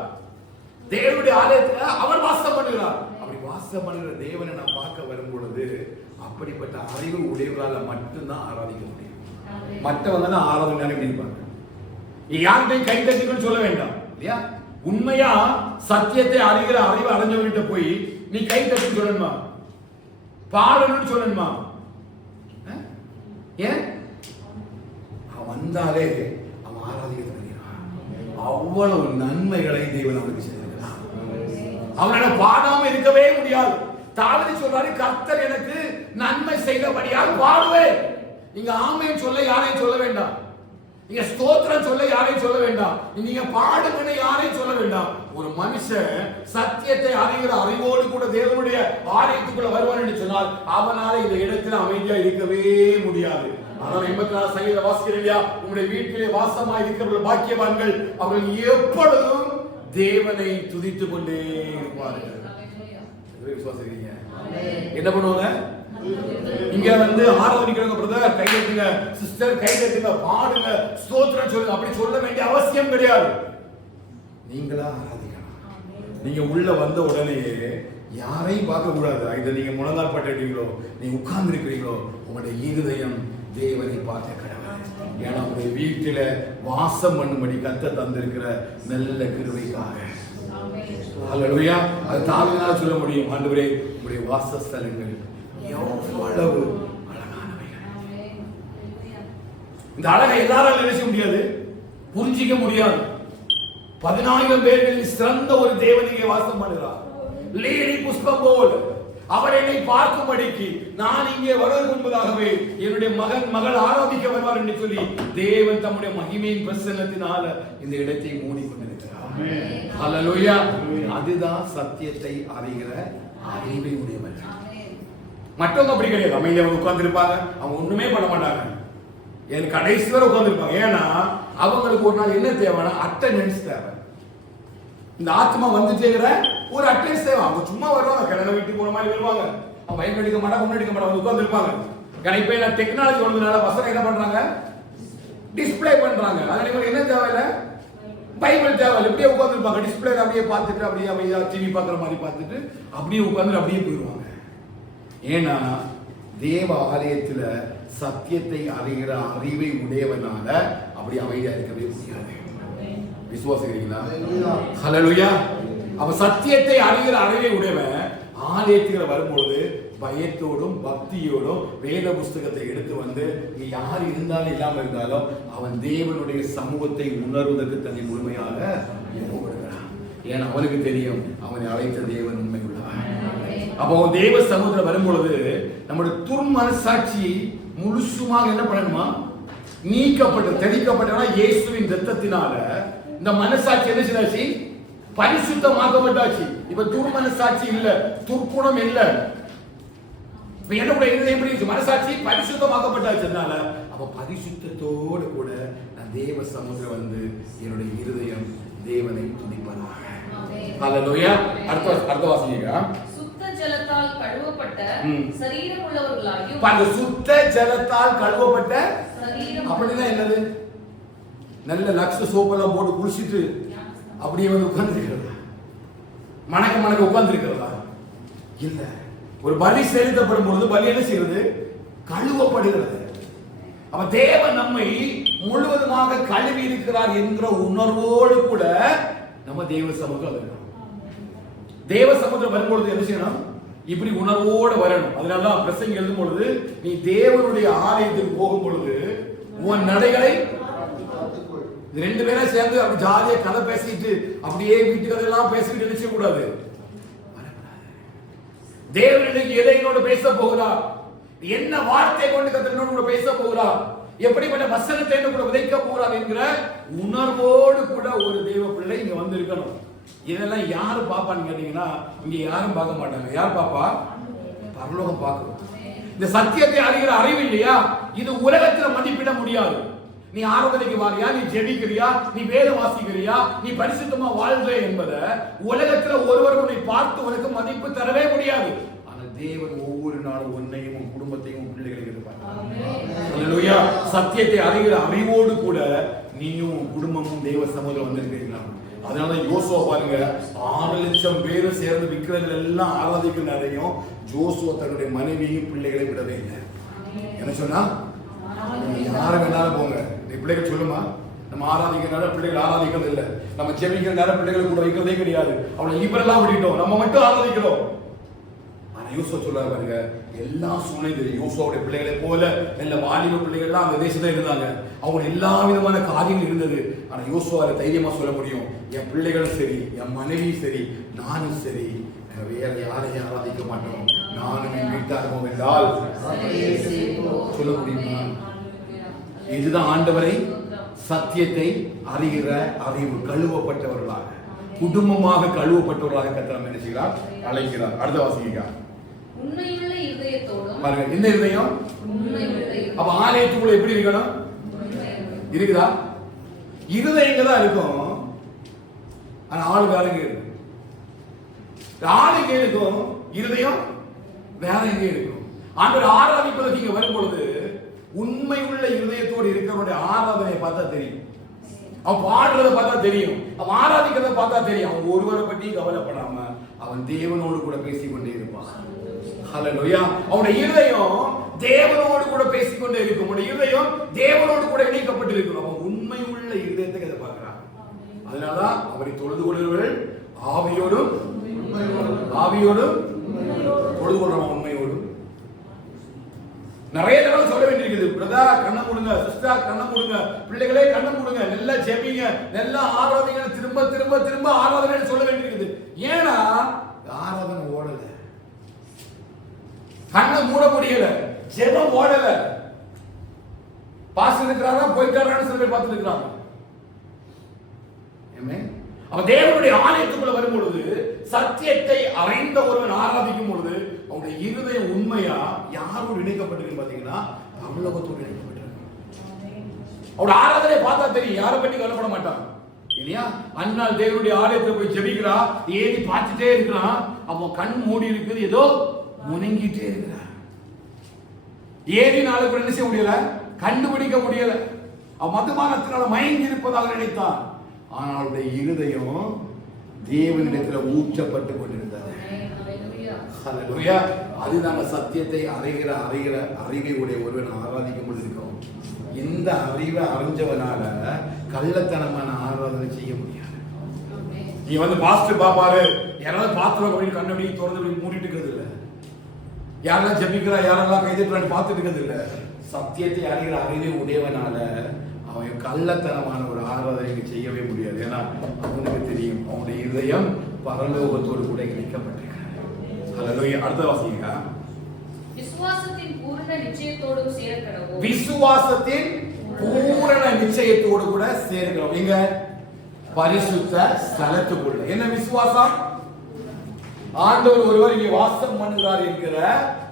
தேவனுடைய ஆலயத்துல அவர் வாசம் பண்ணுகிறார். அப்படி வாசம் பண்ணுகிற தேவனை நான் பார்க்க வரும் பொழுது அப்படிப்பட்ட அறிவு உடையவர்களால மட்டும்தான் ஆராதிக்க முடியும். மற்றவங்க ஆராதனை நினைப்பாங்க. யார்கிட்டையும் கை தட்டிக்கணும்னு சொல்ல வேண்டாம் இல்லையா? உண்மையா சத்தியத்தை அறிகிற அறிவு அடைஞ்சவர்கிட்ட போய் நீ கை தட்டி சொல்லணுமா, பாடணும்னு சொல்லணுமா? ஏன்? அவன் வந்தாலே அவன் ஆராதிக்க தொடங்கினான். அவ்வளவு நன்மைகளை தேவன் அவனுக்கு செய்திருக்கிறான். அவனால பாடாம இருக்கவே முடியாது. தாவீது சொல்றாரு, கர்த்தர் எனக்கு நன்மை செய்தபடியால் பாடுவேன். நீங்க ஆமென் சொல்ல யாரையும் சொல்ல வேண்டாம், நீங்க ஸ்தோத்திரம் சொல்ல யாரையும் சொல்ல வேண்டாம், நீங்க பாடுங்கன்னு யாரையும் சொல்ல வேண்டாம். ஒரு மனுஷன் சத்தியத்தை அறிகிற அறிவோடு கூட தேவனுடைய ஆலயத்துக்குள்ள வருவான் என்று சொன்னால் அவனால இந்த இடத்துல அமைதியா இருக்கவே முடியாது. ஆனால் 84 சங்கீத வாசிக்கிறேன் இல்லையா, உங்களுடைய வீட்டிலே வாசமாய் இருக்கிறவர்கள் பாக்கியவான்கள், அவர்கள் எப்பொழுதும் தேவனை துதித்துக் கொண்டே இருப்பார்கள். விசுவாசிக்கிறீங்க? என்ன பண்ணுவாங்க? இங்க வந்து ஆராதனைக்கிறவங்க பிரதர் கை தட்டுங்க, சிஸ்டர் கை தட்டுங்க, பாடுங்க, ஸ்தோத்திரம் சொல்லுங்க, அப்படி சொல்ல வேண்டிய அவசியம் கிடையாது. நீங்களா ஆராதிக்கணும். நீங்க உள்ள வந்த உடனே யாரையும் பார்க்க கூடாது. இதை நீங்க முழங்கால் பட்டுறீங்களோ, நீங்க உட்கார்ந்து இருக்கிறீங்களோ, உங்களுடைய இருதயம் தேவனை பார்க்க கடவுள். ஏன்னா உங்களுடைய வீட்டில வாசம் பண்ணும்படி கர்த்தர் தந்திருக்கிற நல்ல கிருபைக்காக. அல்லேலூயா. அது தாவினால சொல்ல முடியும், ஆண்டவரே உங்களுடைய வாசஸ்தலங்கள் எவ்வளவு அழகானவைகள். இந்த அழகை எல்லாராலும் நினைச்ச முடியாது, புரிஞ்சிக்க முடியாது. 14,000 பேர்களில் சிறந்த ஒரு தேவன் இங்கே வாசம் பண்ணுகிறார். லீலி புஷ்பம் போல் அவர் என்னை பார்க்கும்படிக்கு நான் இங்கே வருவதற்கு முன்பதாகவே என்னுடைய மகள் ஆராதிக்க வருவார் என்று சொல்லி தேவன் தம்முடைய மகிமையின் பிரசன்னத்தினால இந்த இடத்தை மூடிக்கொண்டிருக்கிறார். அல்லேலூயா. அதுதான் சத்தியத்தை அறிகிற அறிவை உடையவர். மற்றவங்க அப்படி கிடையாது, அமைதியா உட்கார்ந்து இருப்பாங்க, அவங்க ஒண்ணுமே பண்ண மாட்டாங்க, எனக்கு கடைசி வரை உட்கார்ந்து இருப்பாங்க. ஏன்னா அவங்களுக்கு ஒரு நாள் என்ன தேவைன்னா அட்டெண்டன்ஸ் தேவை. இந்த ஆத்மா வந்துட்டேங்கிற ஒரு அட்டெண்டன்ஸ் தேவை. அவங்க சும்மா வருவாங்க, கிழமை வீட்டுக்கு போன மாதிரி வருவாங்க, அவங்க பைக் அடிக்க மாட்டாங்க, ஒன்னும் அடிக்க மாட்டாங்க, உட்கார்ந்து இருப்பாங்க. ஏன்னா இப்ப என்ன டெக்னாலஜி வந்ததுனால பசங்க என்ன பண்றாங்க, டிஸ்பிளே பண்றாங்க. அதனால இவங்க என்ன தேவையில்ல, பைபிள் தேவையில்லை, இப்படியே உட்கார்ந்து இருப்பாங்க, டிஸ்பிளே அப்படியே பார்த்துட்டு அப்படியே அமைதியா டிவி பார்க்குற மாதிரி பார்த்துட்டு அப்படியே உட்கார்ந்து அப்படியே போயிடுவாங்க. ஏன்னா தேவ ஆலயத்துல சத்தியத்தை அறிகிற அறிவை உடையவனால அப்படி அமைதியா இருக்கவே முடியாது. விசுவாசிக்கிறீங்களா? ஹல்லேலூயா. அவ சத்தியத்தை அறிகிற அறிவை உடையவன் ஆலயத்துக்கு வரும்போது பயத்தோடும் பக்தியோடும் வேத புஸ்தகத்தை எடுத்து வந்து நீ யார் இருந்தாலும் இல்லாம இருந்தாலும் அவன் தேவனுடைய சமூகத்தை உணர்வதற்கு தன்னை முழுமையாக ஏற்படுகிறான். ஏன்னா அவனுக்கு தெரியும் அவனை அழைத்த தேவன் உண்மை உள்ளவன். அப்போ தேவ சமூகத்தில் வரும்பொழுது நம்முடைய துர்மனசாட்சி முழுசுமாக என்ன பண்ணணுமா, நீக்கப்பட்டு தெளிக்கப்பட்டனா இயேசுவின் இரத்தத்தினால இந்த மனசாட்சி என்ன செய்தாச்சு, பரிசுத்தமாக்கப்பட்டாச்சு. இப்ப துர்மனசாட்சி இல்ல, துர்க்குணம் இல்ல. இப்ப என்னுடைய இருதயம் எப்படி இருக்கு, மனசாட்சி பரிசுத்தமாக்கப்பட்டாச்சுனால அப்ப பரிசுத்தத்தோடு கூட நான் தேவ சமூகத்தில் வந்து என்னுடைய இருதயம் தேவனை துதிப்பதாக. ஹல்லேலூயா. அடுத்த வாசிங்க. ஜலத்தால் கழுவப்பட்ட சரீரம் உள்ளவர்களாயும். பாருங்க, சுத்த ஜலத்தால் கழுவப்பட்ட சரீரம் அப்படின்னா என்னது, நல்ல லக்ஸ் சோப்பெல்லாம் போட்டு குளிச்சிட்டு அப்படியே வந்து உட்கார்ந்து இருக்கிறதா, மணக்க உட்கார்ந்து இருக்கிறதா இல்ல. ஒரு பலி செலுத்தப்படும் பொழுது பலி என்ன செய்யறது, கழுவப்படுகிறது. அப்ப தேவன் நம்மை முழுவதுமாக கழுவி இருக்கிறார் என்கிற உணர்வோடு கூட நம்ம தேவ சமூகம் இருக்கிறோம். தேவ சமூகத்தில் வரும்பொழுது என்ன செய்யணும், இப்படி உணர்வோடு வரணும். அதனால பிரசங்க எழுதும் பொழுது நீ தேவனுடைய ஆலயத்துக்கு போகும் பொழுது உன் நடைகளை ரெண்டு பேரும் சேர்ந்து அப்படி ஜாலியா கதை பேசிட்டு அப்படியே வீட்டு கதையெல்லாம் பேசிட்டு நினைச்ச கூடாது. தேவனுக்கு எதை என்னோட பேச போகிறார், என்ன வார்த்தை கொண்டு கத்தனோடு பேச போகிறார், எப்படிப்பட்ட வசனத்தை கூட விதைக்க போகிறார் என்கிற உணர்வோடு கூட ஒரு தேவ பிள்ளை இங்க வந்து இருக்கணும். இதெல்லாம் யாரு பாப்பான்னு கேட்டீங்கன்னா இங்க யாரும் பார்க்க மாட்டாங்க. யார் பாப்பா, பரலோகம் பார்க்கணும். இந்த சத்தியத்தை அறிகிற அறிவு இல்லையா, இது உலகத்துல மதிப்பிட முடியாது. நீ ஆராதனைக்கு வாரியா, நீ ஜெபிக்கிறியா, நீ வேதம் வாசிக்கிறியா, நீ பரிசுத்தமா வாழ்ற என்பதை உலகத்துல ஒருவர் உன்னை பார்த்து உனக்கு மதிப்பு தரவே முடியாது. ஆனால் தேவன் ஒவ்வொரு நாளும் உன்னையும் உன் குடும்பத்தையும் உன் பிள்ளைகளையும் எதிர்பார்க்கிறார். சத்தியத்தை அறிகிற அறிவோடு கூட நீயும் உன் குடும்பமும் தேவ சமூகம் வந்திருக்கிறீங்களா? அதனால யோசுவா பாருங்க, 6,00,000 பேரும் சேர்ந்து விக்கிரங்கள் எல்லாம் ஆராதிக்கிறதையும் ஜோசுவா தன்னுடைய மனைவியும் பிள்ளைகளை விடவே இல்லை. என்ன சொன்னா, யார வேணாலும் போங்க, பிள்ளைகள் சொல்லுமா, நம்ம ஆராதிக்கிறனால பிள்ளைகள் ஆராதிக்கிறது இல்லை, நம்ம ஜெபிக்கிறனால பிள்ளைகள் கூட வைக்கிறதே கிடையாது, அவளை லிபரலா விட்டுட்டோம், நம்ம மட்டும் ஆராதிக்கிறோம். ஆனா யோசுவா சொல்றாரு பாருங்க, எல்லா சூழ்நிலையும் யோசுவாவுடைய பிள்ளைகளை போல நல்ல வாலிப பிள்ளைகள்லாம் அந்த தேசத்துல இருந்தாங்க, அவங்க எல்லா விதமான காரியங்கள் இருந்தது. ஆனா யோசுவாவை தைரியமா சொல்ல முடியும், என் பிள்ளைகளும் சரி, என் மனைவியும் சரி, நானும் சரி, வேற யாரையும் ஆராதிக்க மாட்டோம், தருவோம் என்றால் சொல்ல முடியுமா? இதுதான் ஆண்டவரை சத்தியத்தை அறிகிற அறிவு, கழுவப்பட்டவர்களாக, குடும்பமாக கழுவப்பட்டவர்களாக கர்த்தர் என்ன செய்கிறார்? அழைக்கிறார். அடுத்த வாசிங்க. உண்மையுள்ள இதயத்தோடும் பாருங்க, இந்த இதயம் அப்ப ஆலயத்துக்குள்ள எப்படி இருக்கணும்? இருக்குதா? இருதயங்க தான் இருக்கும், ஆனா ஆளு வேற எங்க இருக்கு? ஆளு எங்க இருக்கும், இருதயம் வேற எங்க இருக்கும்? ஆண்டவர் ஆராதிப்பதற்கு இங்க வரும் பொழுது உண்மை உள்ள இருதயத்தோடு இருக்கிறவருடைய ஆராதனையை பார்த்தா தெரியும், அவன் பாடுறதை பார்த்தா தெரியும், அவன் ஆராதிக்கிறத பார்த்தா தெரியும். அவன் ஒருவரை பற்றி கவலைப்படாம அவன் தேவனோடு கூட பேசிக்கொண்டே இருப்பான். ஹல்லேலூயா. அவனுடைய இருதயம் தேவனோடு கூட பேசிக்கொண்டே இருக்கும். அவனுடைய இருதயம் தேவனோடு கூட இணைக்கப்பட்டிருக்கும். அவன் உண்மை உள்ள இருதயத்தை எதிர்பார்க்கிறான். அதனாலதான் அவரை தொழுது கொள்கிறவர்கள் ஆவியோடும் தொழுது கொள்றவன் உண்மையோடும். நிறைய தடவை சொல்ல வேண்டியிருக்குது, பிரதா கண்ணம் கொடுங்க, சிஸ்டர் கண்ணம் கொடுங்க, பிள்ளைகளே கண்ணம் கொடுங்க, நல்லா ஜெபிங்க, நல்லா ஆராதனை, திரும்ப திரும்ப திரும்ப ஆராதனை சொல்ல வேண்டியிருக்குது. ஏன்னா ஆராதனை ஓடல, கண்ணை மூட முடியல, ஜெபம் ஓடல. பாஸ் இருக்கிறாரா போயிட்டாரான்னு சில பேர் பார்த்துட்டு இருக்கிறாங்க. அவன் தேவனுடைய ஆலயத்துக்குள்ள வரும் பொழுது, சத்தியத்தை அறிந்த ஒருவன் ஆராதிக்கும் பொழுது அவனுடைய இருதயம் உண்மையா யாரோடு இணைக்கப்பட்டிருக்கு பாத்தீங்கன்னா பரலோகத்தோடு இணைக்கப்பட்டிருக்கு. அவருடைய ஆராதனையை பார்த்தா தெரியும், யாரை பற்றி கவலைப்பட மாட்டான் இல்லையா? அண்ணால் தேவனுடைய ஆலயத்துல போய் ஜெபிக்கிறா, ஏறி பார்த்துட்டே இருக்கிறான், அவன் கண் மூடி இருக்குது, ஏதோ முனங்கிட்டே இருக்கிறான். ஏறி நாளை கூட என்ன செய்ய முடியல, கண்டுபிடிக்க முடியல. அவன் மதுபானத்தினால மயங்கி இருப்பதாக நினைத்தான், ஆனால் அவருடைய இருதயம் தேவனிடத்தில் ஊற்றப்பட்டு கொண்டிருந்தது. ஹல்லேலூயா. அதுதான் சத்தியத்தை அறிகிற அறிவை உடைய ஒருவன் ஆராதிக்க முடியும். இந்த அறிவை அறிஞ்சவனால கள்ளத்தனமான ஆராதனை செய்ய முடியாது. நீ வந்து பாஸ்டர் பாப்பாரு, யாராவது பாத்துருவாங்க அப்படின்னு கண்ணபடி திறந்து மூடிட்டு இருக்கிறது இல்ல, யாரெல்லாம் ஜெபிக்கிறா யாரெல்லாம் கைதட்டுறான்னு பார்த்துட்டு இருக்கிறது இல்ல. சத்தியத்தை அறிகிற அறிவை உடையவனால அவன் கள்ளத்தனமான ஒரு ஆராதனை செய்யவே முடியாது. ஏன்னா அவனுக்கு தெரியும் அவனுடைய இதயம் பரலோகத்தோடு கூட இணைக்கப்பட்டிருக்கிறது. அடுத்த வாசிங்க. விசுவாசத்தின் பூரண நிச்சயத்தோடு சேரக்கடவும். விசுவாசத்தின் பூரண நிச்சயத்தோடு கூட சேர்க்கிறோம். எங்க? பரிசுத்த ஸ்தலத்துக்குள்ள. என்ன விசுவாசம்? ஆண்டவர் ஒருவர் இங்கே வாசம் பண்ணுகிறார் என்கிற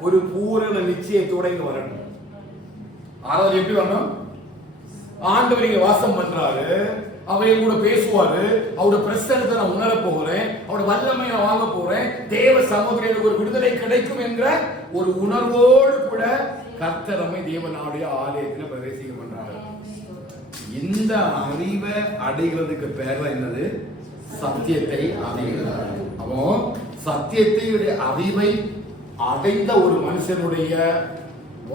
ஒரு பூரண நிச்சயத்தோட இங்க வரணும். ஆராதனை எப்படி வரணும்? ஆண்டவர் இங்க வாசம் பண்றாரு, அவரை கூட பேசுவாரு, அவருடைய பிரசன்னத்தை நான் உணர போகிறேன், அவருடைய வல்லமையை நான் வாங்க போறேன், தேவ சமூகத்தில் ஒரு விடுதலை கிடைக்கும் என்ற ஒரு உணர்வோடு கூட கர்த்தர் நம்மை தேவனுடைய ஆலயத்தில் பிரவேசிக்க பண்றாரு. இந்த அறிவை அடைகிறதுக்கு பேர் என்னது? சத்தியத்தை அடைகிறார். அப்போ சத்தியத்தையுடைய அறிவை அடைந்த ஒரு மனுஷனுடைய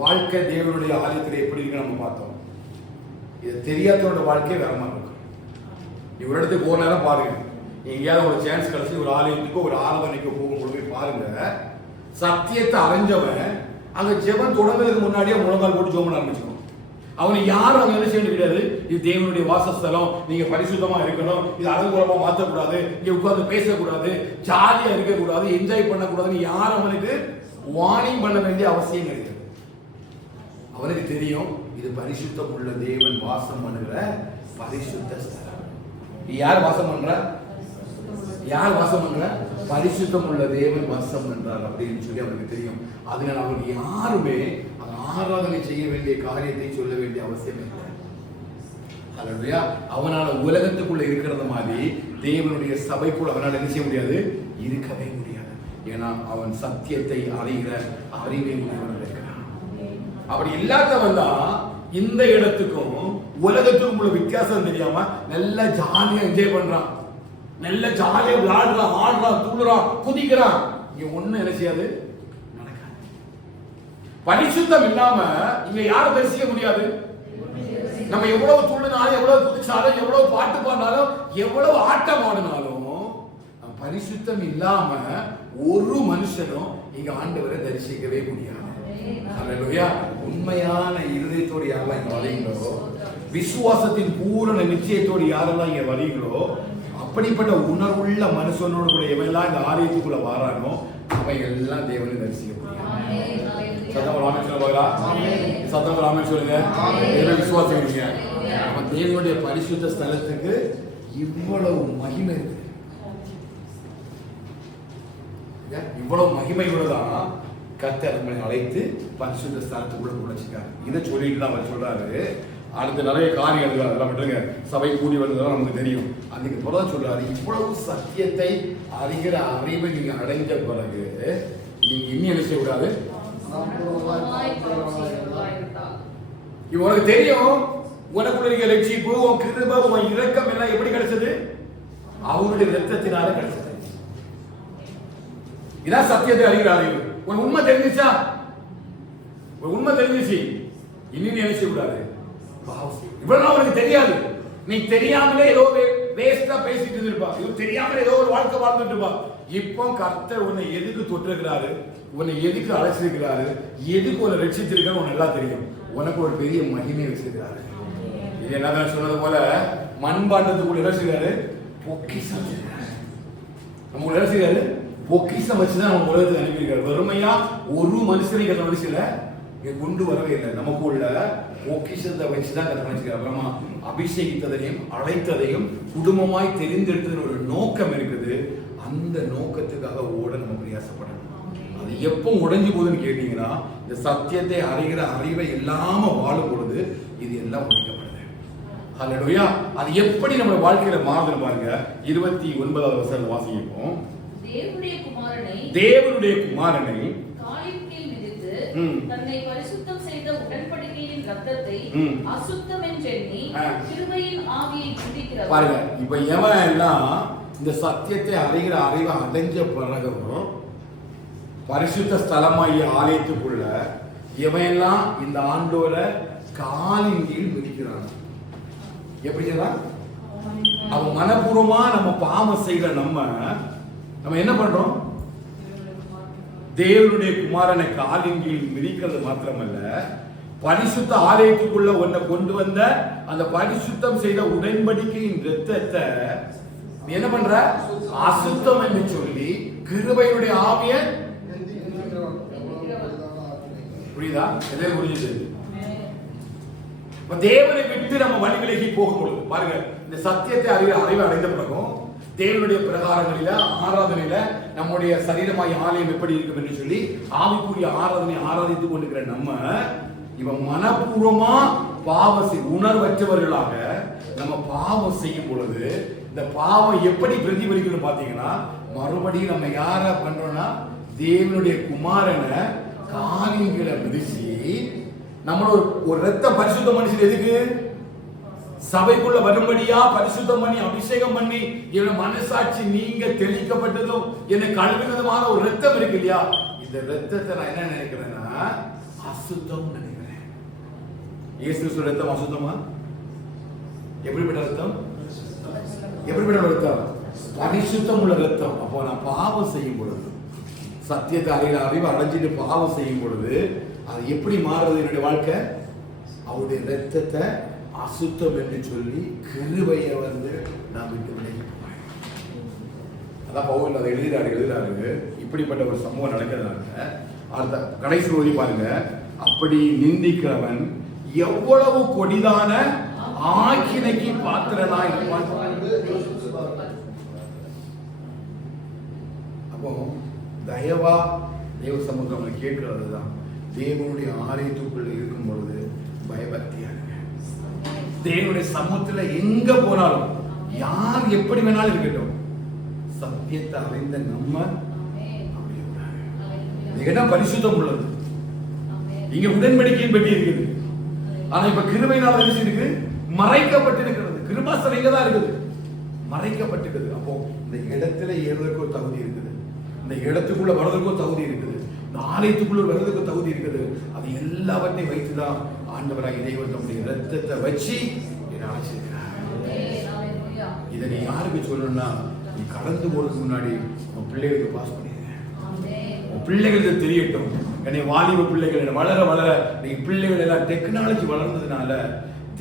வாழ்க்கை தேவனுடைய ஆலயத்தில் எப்படி இருக்கு நம்ம பார்த்தோம். இது தெரியாதவனோட வாழ்க்கையை வேற மாதிரி இருக்கும். இவர் இடத்துக்கு ஒரு நேரம் பாருங்க, எங்கேயாவது ஒரு சான்ஸ் கிடைச்சி ஒரு ஆலயத்துக்கு ஒரு ஆராதனைக்கு போகும்போது பாருங்க, சத்தியத்தை அறிஞ்சவன் அங்க ஜெபம் தொடங்குறதுக்கு முன்னாடியே முழங்கால் போட்டு ஜெபம் ஆரம்பிச்சுக்கணும். அவனை யாரும் அங்க என்ன செய்ய கிடையாது, இது தேவனுடைய வாசஸ்தலம், நீங்க பரிசுத்தமா இருக்கணும், இது அலங்கோலமா மாற்றக்கூடாது, இங்க உட்கார்ந்து பேசக்கூடாது, ஜாலியா இருக்கக்கூடாது, என்ஜாய் பண்ணக்கூடாதுன்னு யாரும் அவனுக்கு வார்னிங் பண்ண வேண்டிய அவசியம் கிடையாது. அவனுக்கு தெரியும் இது பரிசுத்தம் உள்ள தேவன் வாசம் பண்ணுகிற பரிசுத்த ஸ்தலம். யார் வாசம் பண்ற? யார் வாசம் பண்ற? பரிசுத்தம் உள்ள தேவன் வாசம் பண்றார் அப்படின்னு சொல்லி அவனுக்கு தெரியும். அதனால அவனுக்கு யாருமே ஆராதனை செய்ய வேண்டிய காரியத்தை சொல்ல வேண்டிய அவசியம் இல்லை. அல்லேலூயா. அவனால உலகத்துக்குள்ள இருக்கிறது மாதிரி தேவனுடைய சபைக்குள்ள அவனால என்ன செய்ய முடியாது, இருக்கவே முடியாது. ஏன்னா அவன் சத்தியத்தை அறிகிற அறிவை உடையவன் இருக்கிறான். அப்படி இல்லாதவன் தான் இந்த இடத்துக்கும் உலகத்துக்கும் உள்ள வித்தியாசம் தெரியாம நல்லா ஜாலியா என்ஜாய் பண்றான், நல்ல ஜாலியா விளையாடுறான், ஆடுறான், துள்ளுறான், குதிக்கிறான். இங்க ஒண்ணு என்ன செய்யாது, நடக்காது. பரிசுத்தம் இல்லாம இங்க யாரும் தரிசிக்க முடியாது. நம்ம எவ்வளவு துள்ளினாலும், எவ்வளவு குதிச்சாலும், எவ்வளவு பாட்டு பாடினாலும், எவ்வளவு ஆட்டம் ஆடினாலும் பரிசுத்தம் இல்லாம ஒரு மனுஷனும் இங்க ஆண்டவரை தரிசிக்கவே முடியாது. அல்லேலூயா. உண்மையான இருதயத்தோடு யாரெல்லாம் இங்க வரீங்களோ, விசுவாசத்தின் பூரண நிச்சயத்தோடு யாரெல்லாம் இங்க வரீங்களோ, அப்படிப்பட்ட உணர்வுள்ள மனுஷனோடு கூட எவெல்லாம் இந்த ஆலயத்துக்குள்ள வாரானோ அவை எல்லாம் தேவனை தரிசிக்க முடியும். சத்தம் ராமன் சொல்லுவாங்களா? சத்தம் ராமன் சொல்லுங்க. என்ன விசுவாசம் இல்லைங்க? நம்ம தேவனுடைய பரிசுத்த ஸ்தலத்துக்கு இவ்வளவு மகிமை இருக்கு. இவ்வளவு மகிமையோடதான் கர்த்தர் நம்மை அழைத்து பரிசுத்த ஸ்தலத்துக்குள்ள நுழைச்சிட்டார். இதை சொல்லிட்டு தான் அவர் சொல்றாரு. அடுத்த நிறைய காரியங்கள் அதெல்லாம் விட்டுருங்க, சபை கூடி வந்ததெல்லாம் நமக்கு தெரியும். அதுக்கு பிறகு சொல்றாரு, இவ்வளவு சத்தியத்தை அறிகிற அறிவை நீங்க அடைஞ்ச பிறகு நீங்க இன்னும் என்ன செய்யக்கூடாது? உனக்கு தெரியும் உனக்குள்ள இருக்க ரட்சிப்பு, உன் கிருபை, உன் இரக்கம் எல்லாம் எப்படி கிடைச்சது? அவருடைய ரத்தத்தினால கிடைச்சது. இதான் சத்தியத்தை அறிகிற அறிவு. உன் உண்மை தெரிஞ்சிச்சா? ஒரு உண்மை தெரிஞ்சிச்சு, இன்னும் என்ன செய்யக்கூடாது? இவ்வளவு அவனுக்கு தெரியாது. நீ தெரியாமலே ஏதோ வேஸ்டா பேசிட்டு இருப்பா, இவன் தெரியாமலே ஏதோ ஒரு வாழ்க்கை வாழ்ந்துட்டு இருப்பா. இப்போ கர்த்தர் உன்னை எதுக்கு தொட்டிருக்கிறாரு, உன்னை எதுக்கு அழைச்சிருக்கிறாரு, எதுக்கு உன்னை ரட்சித்திருக்காரு உனக்கு நல்லா தெரியும். உனக்கு ஒரு பெரிய மகிமை வச்சிருக்கிறாரு. இது என்ன சொன்னது போல மண்பாண்டத்துக்குள்ள என்ன செய்யறாரு? பொக்கிஷம். நம்ம என்ன செய்யறாரு? பொக்கிஷம் வச்சுதான் நம்ம உலகத்துக்கு அனுப்பியிருக்காரு. வெறுமையா ஒரு மனுஷனை கட்ட மனுஷில கொண்டு வரவே இல்லை. நமக்கு உள்ள பொக்கிஷத்தை வச்சுதான் கட்ட மனுஷிக்கிறார். அப்புறமா அபிஷேகித்ததையும் அழைத்ததையும் குடும்பமாய் தெரிந்தெடுத்தது ஒரு நோக்கம் இருக்குது. அந்த நோக்கத்துக்காக ஓட நம்ம பிரயாசப்படணும். அது எப்போ உடைஞ்சு போகுதுன்னு கேட்டீங்கன்னா, இந்த சத்தியத்தை அறிகிற அறிவை இல்லாம வாழும் பொழுது இது எல்லாம் உடைக்கப்படுது. ஹல்லேலூயா. அது எப்படி நம்ம வாழ்க்கையில மாறுது பாருங்க. 29வது வசனம் வாசிப்போம். தேவனுடைய குமாரனை காலின் கீழ் மிதித்து தன்னை பரிசுத்தம் செய்த உடன்படிக்கையின் ரத்தத்தை அசுத்தம் என்றெண்ணி கிருபையின் ஆவியை குடிக்கிறவர். பாருங்க, இப்ப எவன் எல்லாம் இந்த சத்தியத்தை அறிகிற அறிவை அடைஞ்ச பிறகும் பரிசுத்த ஸ்தலமாகிய ஆலயத்துக்குள்ள எவையெல்லாம் இந்த ஆண்டோர காலின் கீழ் மிதிக்கிறான். எப்படி செய்யலாம்? அவன் மனப்பூர்வமா நம்ம பாவம் செய்யற நம்ம என்ன பண்றோம்? தேவனுடைய குமாரனை காலின் கீழ் மிதிக்கிறது மாத்திரமல்ல, பரிசுத்த ஆலயத்துக்குள்ள ஒன்ன கொண்டு வந்த அந்த பரிசுத்தம் செய்த உடன்படிக்கையின் இரத்தத்தை என்ன பண்ற? அசுத்தம் என்று சொல்லி கிருபையுடைய ஆவியை புரியுதா? எதை புரியுது? தேவனை விட்டு நம்ம வழி விலகி போகும்பொழுது பாருங்க, இந்த சத்தியத்தை அறிவை அடைந்த பிறகும் தேவனுடைய பிரகாரங்களில ஆராதனையில நம்முடைய சரீரமாய் ஆலயம் எப்படி இருக்கும் என்று சொல்லி ஆவிக்குரிய ஆராதனை ஆராதித்துக் கொண்டிருக்கிற நம்ம இவன் மனப்பூர்வமா பாவத்தை உணர்வற்றவர்களாக நம்ம பாவம் செய்யும் பொழுது இந்த பாவம் எப்படி பிரதிபலிக்கணும் பாத்தீங்கன்னா, மறுபடியும் நம்ம யார பண்றோம்னா தேவனுடைய குமாரனை காலின்களை மிதிச்சு நம்மளோட ஒரு ரத்த பரிசுத்த மனுஷன் எதுக்கு? சபைக்குள்ள வரும்படியா பரிசுத்தம் பண்ணி அபிஷேகம் பண்ணி என் மனசாட்சி நீங்க தெளிக்கப்பட்டதும் என்னை கழுவினதுமான ஒரு ரத்தம் இருக்கு இல்லையா? இந்த ரத்தத்தை நான் என்ன நினைக்கிறேன்னா அசுத்தம் நினைக்கிறேன். இயேசு ரத்தம் அசுத்தமா? எப்படிப்பட்ட ரத்தம்? எப்படிப்பட்ட ரத்தம்? பரிசுத்தம் உள்ள ரத்தம். அப்போ நான் பாவம் செய்யும் பொழுது, சத்தியத்தை அறிவை அடைஞ்சிட்டு பாவம் செய்யும் பொழுது அது எப்படி மாறுறது? என்னுடைய வாழ்க்கை அவருடைய ரத்தத்தை அசுத்தம் என்று சொல்லி கிருபையை நான் விட்டு விலகி போவேன். அதான் பவுல் அதை எழுதுறாரு. இப்படிப்பட்ட ஒரு சம்பவம் நடக்கிறதுனால அடுத்த கடைசி பகுதி பாருங்க. அப்படி நிந்திக்கிறவன் எவ்வளவு கொடிதான ஆக்கினைக்கு பாத்திரனா இருப்பான். அப்போ தயவா தேவ சமூகம் கேட்கிறதுதான். தேவனுடைய ஆலயத்துக்குள்ள இருக்கும் பொழுது பயபக்தியா இருங்க. தேவனுடைய சமூகத்துல எங்க போனாலும் யார் எப்படி வேணாலும் இருக்கட்டும், சத்தியத்தை அறிந்த நம்ம இடம் பரிசுத்தம் உள்ளது. இங்க உடன்படிக்கையின் பெட்டி இருக்குது. ஆனா இப்ப கிருபையினால என்ன இருக்கு? மறைக்கப்பட்டிருக்கிறது. கிருபாசனம் இங்க தான் இருக்குது, மறைக்கப்பட்டிருக்குது. அப்போ இந்த இடத்துல ஏறுவதற்கு ஒரு தகுதி இருக்குது, இந்த இடத்துக்குள்ள வர்றதுக்கு ஒரு தகுதி இருக்குது, இந்த ஆலயத்துக்குள்ள வர்றதுக்கு தகுதி இருக்குது. அது எல்லாவற்றையும் வைத்துதான் ஆண்டவராக தேவன் நம்முடைய ரத்தத்தை வச்சு அழைச்சிருக்கிறார். இதை நீ யாருக்கு சொல்லணும்னா, நீ கடந்து போறதுக்கு முன்னாடி உன் பிள்ளைகளுக்கு பாஸ் பண்ணிடுங்க. உன் பிள்ளைகளுக்கு தெரியட்டும். என்னை வாலிப பிள்ளைகள் வளர வளர நீ பிள்ளைகள் எல்லாம் டெக்னாலஜி வளர்ந்ததுனால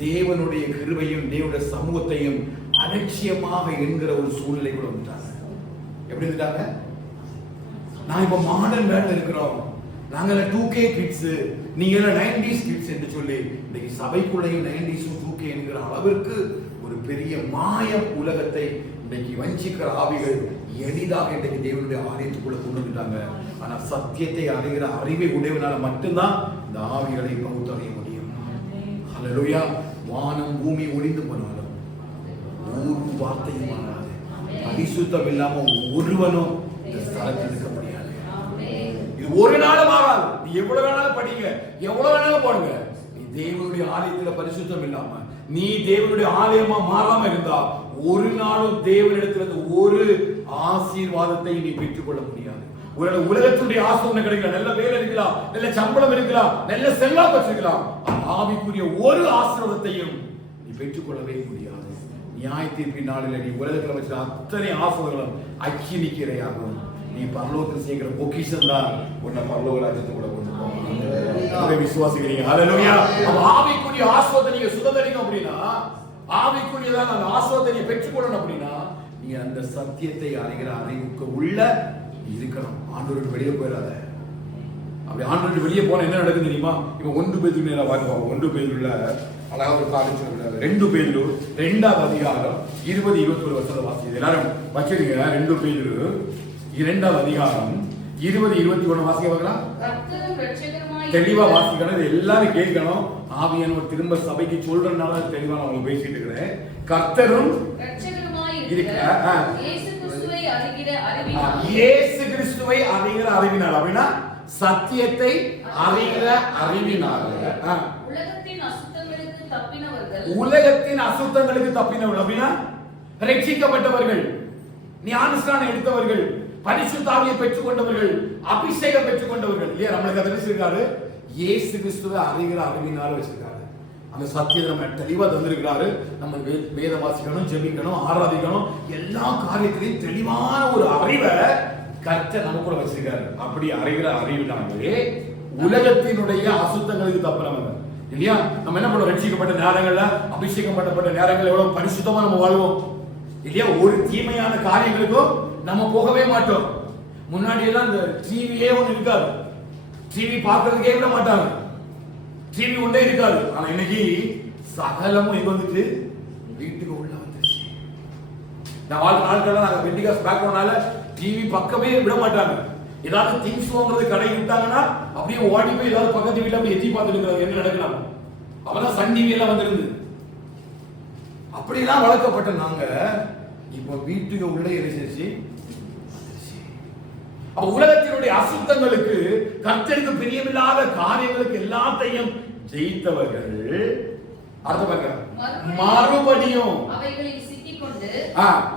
தேவனுடைய கிருபையும் தேவனுடைய சமூகத்தையும் அலட்சியமாக என்கிற ஒரு சூழ்நிலை கூட வந்துட்டாங்க. எப்படி இருந்துட்டாங்க? நான் இப்ப மாடர்ன் வேர்ல்ட்ல இருக்கிறோம், நாங்க 2K கிட்ஸ், நீங்க 90s கிட்ஸ் என்று சொல்லி இன்னைக்கு சபைக்குள்ளேயும் 90s 2K என்கிற அளவிற்கு ஒரு பெரிய மாய உலகத்தை இன்னைக்கு வஞ்சிக்கிற ஆவிகள் எளிதாக இன்றைக்கு தேவனுடைய ஆலயத்துக்குள்ள கொண்டு வந்துட்டாங்க. ஆனா சத்தியத்தை அறிகிற அறிவை உடையவனால மட்டும்தான் இந்த ஆவிகளை பகுத்தறிய முடியும். ஹல்லேலூயா. வானம் பூமி ஒளிந்து போனாலும் ஒரு வார்த்தையும் மாறாது. பரிசுத்தம் இல்லாம ஒருவனும் இந்த ஸ்தலத்தில் இருக்க முடியாது. இது ஒரு நாள் மாறாது. நீ எவ்வளவு வேணாலும் படிங்க, எவ்வளவு வேணாலும் போடுங்க, நீ தேவனுடைய ஆலயத்துல பரிசுத்தம் இல்லாம, நீ தேவனுடைய ஆலயமா மாறாம இருந்தா ஒரு நாளும் தேவனிடத்துல ஒரு ஆசீர்வாதத்தை நீ பெற்றுக்கொள்ள முடியாது. உலகத்துடைய ஆசீர்வாதம் கிடைக்கலாம், நல்ல வேலை இருக்கலாம், நல்ல சம்பளம் இருக்கலாம், நல்ல செல்வாக்கு வச்சிருக்கலாம், ஆவிக்குரிய ஒரு ஆசீர்வாதத்தையும் நீ பெற்றுக்கொள்ளவே முடியாது. நியாய தீர்ப்பின் நாளில் நீ உலகத்தில் வச்ச அத்தனை ஆசீர்வாதங்களும் அக்கினிக்கு இரையாகும். நீ பரலோகத்தில் சேர்க்கிற பொக்கிஷம் தான் உன்னை பரலோக ராஜ்யத்துக்குள்ள கொண்டு போகும். விசுவாசிக்கிறீங்க? ஹல்லேலூயா. அப்ப ஆவிக்குரிய ஆசீர்வாதத்தை நீங்க சுதந்திரிக்கணும் அப்படின்னா, ஆவிக்குரியதான் அந்த ஆசீர்வாதத்தை நீ பெற்றுக்கொள்ளணும் அப்படின்னா, நீ அந்த சத்தியத்தை அறிகிற அறிவுக்கு உள்ள இருக்கணும். ஆண்டவருக்கு வெளியே போயிடாத. அப்படி ஆண்டவருக்கு வெளியே போனா என்ன நடக்குது தெரியுமா? இப்ப 1 பேதுரு நேரா வாங்குவோம். 1 பேதுருல அழகா ஒரு காரியம் சொல்றாரு. 2 பேதுரு 2ஆம் அதிகாரம் 20-21 வசனம் வாசிங்க. எல்லாரும் வச்சிருங்க. 2 பேதுரு 2ஆம் அதிகாரம் 20-21 வாசிக்க பார்க்கலாம். தெளிவா வாசிக்கணும். இது எல்லாரும் கேட்கணும். ஆவியானவர் திரும்ப சபைக்கு சொல்றதுனால தெளிவா நான் உங்களுக்கு பேசிட்டு இருக்கிறேன். கர்த்தரும் இயேசு கிறிஸ்துவை அறிகிற அறிவினால், அப்படின்னா சத்தியத்தை அறிகிற அறிவினால் உலகத்தின் அசுத்தங்களுக்கு தப்பினவர்கள், அப்படின்னா ரட்சிக்கப்பட்டவர்கள், ஞானஸ்நானம் எடுத்தவர்கள், பரிசுத்த ஆவியை பெற்றுக் கொண்டவர்கள், அபிஷேகம் பெற்றுக் கொண்டவர்கள் இல்லையா? நம்மளுக்கு அதை வச்சிருக்காரு. இயேசு கிறிஸ்துவை அறிகிற அறிவினால் வச்சிருக்காரு. அந்த சத்தியத்தை நம்ம தெளிவா தந்திருக்கிறாரு. நம்ம வேத வாசிக்கணும், ஜெபிக்கணும், ஆராதிக்கணும், எல்லா காரியத்திலையும் தெளிவான ஒரு அறிவை கர்த்தர் நமக்குள்ள வச்சிருக்காரு. அப்படி அறிகிற அறிவினாலே உலகத்தினுடைய அசுத்தங்களுக்கு தப்புறவங்க இல்லையா? நம்ம என்ன பண்ணுவோம்? ரட்சிக்கப்பட்ட நேரங்கள்ல, அபிஷேகம் பண்ணப்பட்ட நேரங்கள்ல எவ்வளவு பரிசுத்தமா நம்ம வாழ்வோம் இல்லையா? ஒரு தீமையான காரியங்களுக்கும் நம்ம போகவே மாட்டோம். முன்னாடி எல்லாம் இந்த டிவியே ஒண்ணு இருக்காது, டிவி பார்க்கறதுக்கே விட மாட்டாங்க, டிவி ஒன்றே இருக்காது. ஆனா இன்னைக்கு சகலமும் எங்க வந்துட்டு வீட்டுக்கு உள்ள வந்துருச்சு. நான் வாழ்க்கை நாட்கள் நாங்க வெண்டிகாஸ் பேக்ரவுண்ட்னால டிவி பக்கமே விட மாட்டாங்க. ஏதாவது திங்ஸ் வாங்குறது கடை விட்டாங்கன்னா அப்படியே ஓடி போய் ஏதாவது பக்கத்து வீட்டுல போய் எத்தி பார்த்துட்டு என்ன நடக்கலாம். அவெல்லாம் சன் டிவி எல்லாம் வந்திருந்து அப்படியெல்லாம் வளர்க்கப்பட்ட நாங்க இப்ப வீட்டுக்கு உள்ளே இறைச்சி. அப்ப உலகத்தினுடைய அசுத்தங்களுக்கு, கர்த்தருக்கு பிரியமில்லாத காரியங்களுக்கு எல்லாத்தையும் ஜெயித்தவர்கள் மறுபடியும் அவைகளில் சிக்கிக்கொண்டு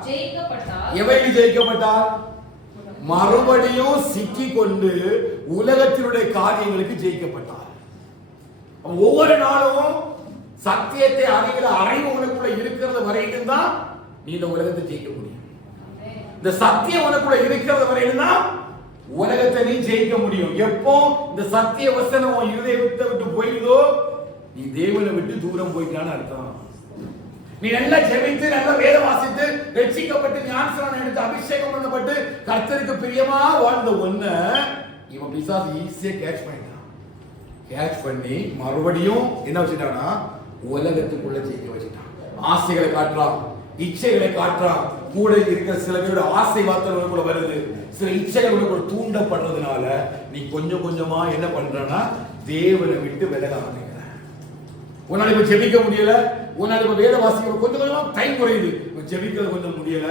ஜெயிக்கப்பட்டார். எவைகளில் ஜெயிக்கப்பட்டார்? மறுபடியும் சிக்கிக்கொண்டு உலகத்தினுடைய காரியங்களுக்கு ஜெயிக்கப்பட்டார். ஒவ்வொரு நாளும் சத்தியத்தை அறிகிற அறிவு உனக்குள்ள இருக்கிறது வரையிலும் தான் நீ இந்த உலகத்தை ஜெயிக்க முடியும். இந்த சத்தியம் உனக்குள்ள இருக்கிறது வரையிலும் தான் உலகத்தை நீ ஜெயிக்க முடியும். எப்போ இந்த சத்திய வசனம் உன் இருதயத்தை விட்டு போயிடுதோ, நீ தேவனை விட்டு தூரம் போயிட்டான்னு அர்த்தம். நீ நல்லா ஜெபித்து, நல்லா வேத வாசித்து, ரட்சிக்கப்பட்டு, ஞானஸ்நானம் எடுத்து, அபிஷேகம் பண்ணப்பட்டு, கர்த்தருக்கு பிரியமா வாழ்ந்த ஒன்ன இவன் பிசாசு ஈஸியா கேட்ச் பண்ணிட்டான். கேட்ச் பண்ணி மறுபடியும் என்ன வச்சுட்டானா? உலகத்துக்குள்ள ஜெயிக்க வச்சுட்டான். ஆசைகளை காட்டுறான், இச்சைகளை காட்டுறான். கூட இருக்கிற சில பேரோட ஆசை வார்த்தைகளுக்குள்ள வருது, சில இச்சைகளுக்குள்ள தூண்டப்படுறதுனால நீ கொஞ்சம் கொஞ்சமா என்ன பண்றனா? தேவனை விட்டு விலக ஆரம்பிக்கிற. உன்னால இப்ப ஜெபிக்க முடியல, உன்னால இப்ப வேத வாசிக்க கொஞ்சம் கொஞ்சமா டைம் குறையுது, ஜெபிக்கிறது கொஞ்சம் முடியல,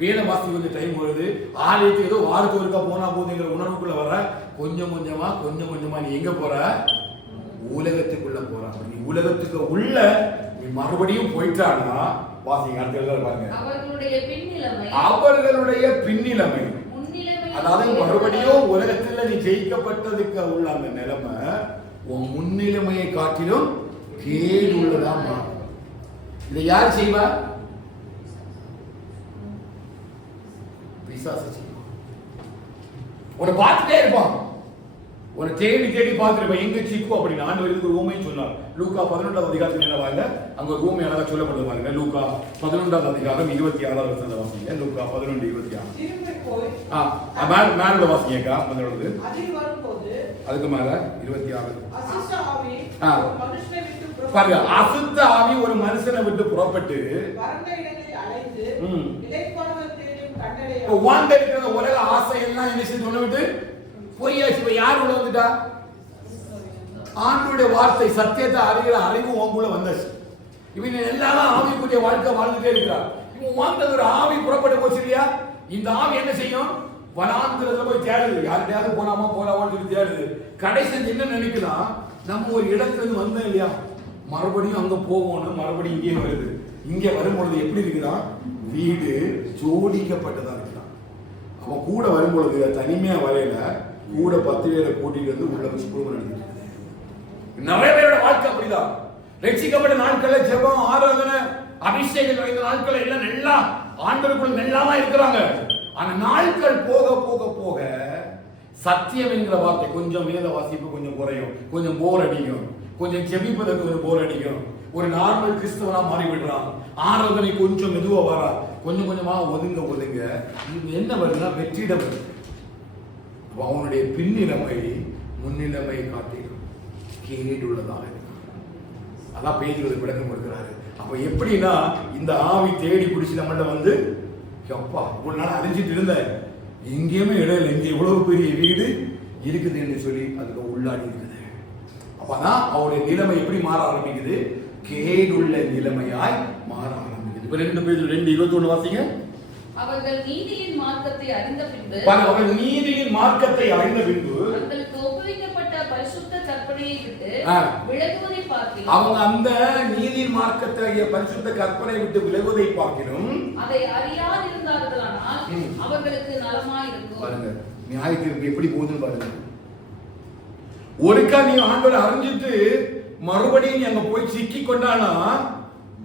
வேத வாசிக்க கொஞ்சம் டைம் வருது, ஆலயத்துக்கு ஏதோ வாரத்துக்கு ஒருக்கா போனா போதுங்கிற உணர்வுக்குள்ள வர கொஞ்சம் கொஞ்சமா நீ எங்க போற? உலகத்துக்குள்ள போற. நீ உலகத்துக்கு உள்ள நீ மறுபடியும் போயிட்டானா வாசிங்க அடுத்த பாருங்க. அவர்களுடைய பின்னிலைமை, அதாவது மறுபடியும் உலகத்துல நீ ஜெயிக்கப்பட்டதுக்கு உள்ள அந்த நிலைமை உன் முன்னிலைமையை காட்டிலும் கேடு உள்ளதா மாறும். இதை யார் செய்வா? பிசாசு செய்வான். உன்னை பார்த்துட்டே இருப்பான். ஒரு தேடி தேடி பார்த்துருப்பேன் எங்க சிக்கு அப்படின்னு ஆண்டவர் இதுக்கு ஒரு ஊமையும் சொன்னார். லூக்கா 11வது அதிகாரத்தில் என்ன வாங்க அங்க ஒரு ஊமை அழகா சொல்லப்படுது பாருங்க. லூக்கா 11வது அதிகாரம் 26வது வசனத்தை வாசிங்க. லூக்கா 11:26. திரும்பி போய் மேல வாசிங்கக்கா 11வது. அதில் வரும்போது அதுக்கு மேல 26. அசுத்த ஆவி ஒரு மனுஷனை விட்டு பாருங்க, அசுத்த ஆவி ஒரு மனுஷனை விட்டு புறப்பட்டு வறண்ட இடங்களில் அலைந்து இளைப்பாறுதல் தேடும் கண்டடைய இப்போ வாழ்ந்த இருக்கிற உலக ஆசை எல்லாம் என்ன செய்து ஒண்ணு விட்டு போயாச்சு. இப்ப யார் உள்ள வந்துட்டா? ஆண்டவருடைய வார்த்தை சத்தியத்தை அறிகிற அறிவு உங்களுக்குள்ள வந்தாச்சு. இவங்க எல்லாரும் ஆவிக்குரிய வாழ்க்கை வாழ்ந்துட்டே இருக்கிறார். இப்போ வாழ்ந்தது ஒரு ஆவி புறப்பட்டு போச்சு இல்லையா? இந்த ஆவி என்ன செய்யும்? வனாந்திரத்துல போய் தேடுது. யார்கிட்டயாவது போலாமான்னு சொல்லி தேடுது. கடைசி என்ன நினைக்கலாம், நம்ம ஒரு இடத்துல இருந்து வந்தோம் இல்லையா, மறுபடியும் அங்க போவோம்னு மறுபடியும் இங்கே வருது. இங்க வரும்பொழுது எப்படி இருக்குதா? வீடு ஜோடிக்கப்பட்டதா இருக்கலாம். அவன் கூட வரும்பொழுது தனிமையா வரையில கூட 10 பேரை கூட்டிட்டு வந்து உள்ள வச்சு குடும்பம் நடந்துட்டு. நிறைய பேரோட வாழ்க்கை அப்படிதான். ரட்சிக்கப்பட்ட நாட்கள்ல ஜெபம், ஆராதனை, அபிஷேகம் நிறைந்த நாட்கள் எல்லாம் நல்லா ஆண்டவருக்குள்ள நல்லாமா இருக்கிறாங்க. ஆனா நாட்கள் போக போக போக சத்தியம் என்கிற வார்த்தை கொஞ்சம் வேத வாசிப்பு கொஞ்சம் குறையும், கொஞ்சம் போர் அடிக்கும், கொஞ்சம் ஜெபிப்பதற்கு ஒரு போர் அடிக்கும். ஒரு நார்மல் கிறிஸ்தவனா மாறி விடுறான். ஆராதனை கொஞ்சம் மெதுவா வரா, கொஞ்சம் கொஞ்சமா ஒதுங்க என்ன வருதுன்னா வெற்றிடம் வருது. அவனுடைய பின்னிலைமை முன்னிலைமை காட்டிடும் கேடுள்ளதாக இருக்கும். அதான் பேதுரு விளக்கம் கொடுக்கிறாரு. அப்ப எப்படின்னா இந்த ஆவி தேடி பிடிச்சி நம்மள்ட்ட வந்து எப்பா ஒரு நாள் அறிஞ்சிட்டு இருந்தேன், எங்கேயுமே இடையில இங்க இவ்வளவு பெரிய வீடு இருக்குது என்று சொல்லி அதுக்கு உள்ளாடி இருக்குது. அப்பதான் அவருடைய நிலைமை எப்படி மாற ஆரம்பிக்குது? கேடுள்ள நிலைமையாய் மாற ஆரம்பிக்குது. இப்ப 2 பேர் 2:21 வாசிங்க. அவர்கள் நீதியின் மார்க்கத்தை அறிந்த பின்பு அவர்கள் நீதியின் மார்க்கத்தை அறிந்த பின்பு தங்களுக்கு ஒப்புவிக்கப்பட்ட பரிசுத்த கற்பனையை விட்டு விலகுவதை பார்க்கிறோம். அவங்க அந்த நீதியின் மார்க்கத்தை பரிசுத்த கற்பனை விட்டு விலகுவதை பார்க்கிறோம். அதை அறியாதிருந்தார்களானால் அவர்களுக்கு நலமாய் இருக்கும். பாருங்க நியாயத்தீர்ப்பு எப்படி போகுதுன்னு பாருங்க. ஒருக்கா நீ ஆண்டவரை அறிஞ்சிட்டு மறுபடியும் நீ அங்க போய் சிக்கி கொண்டானா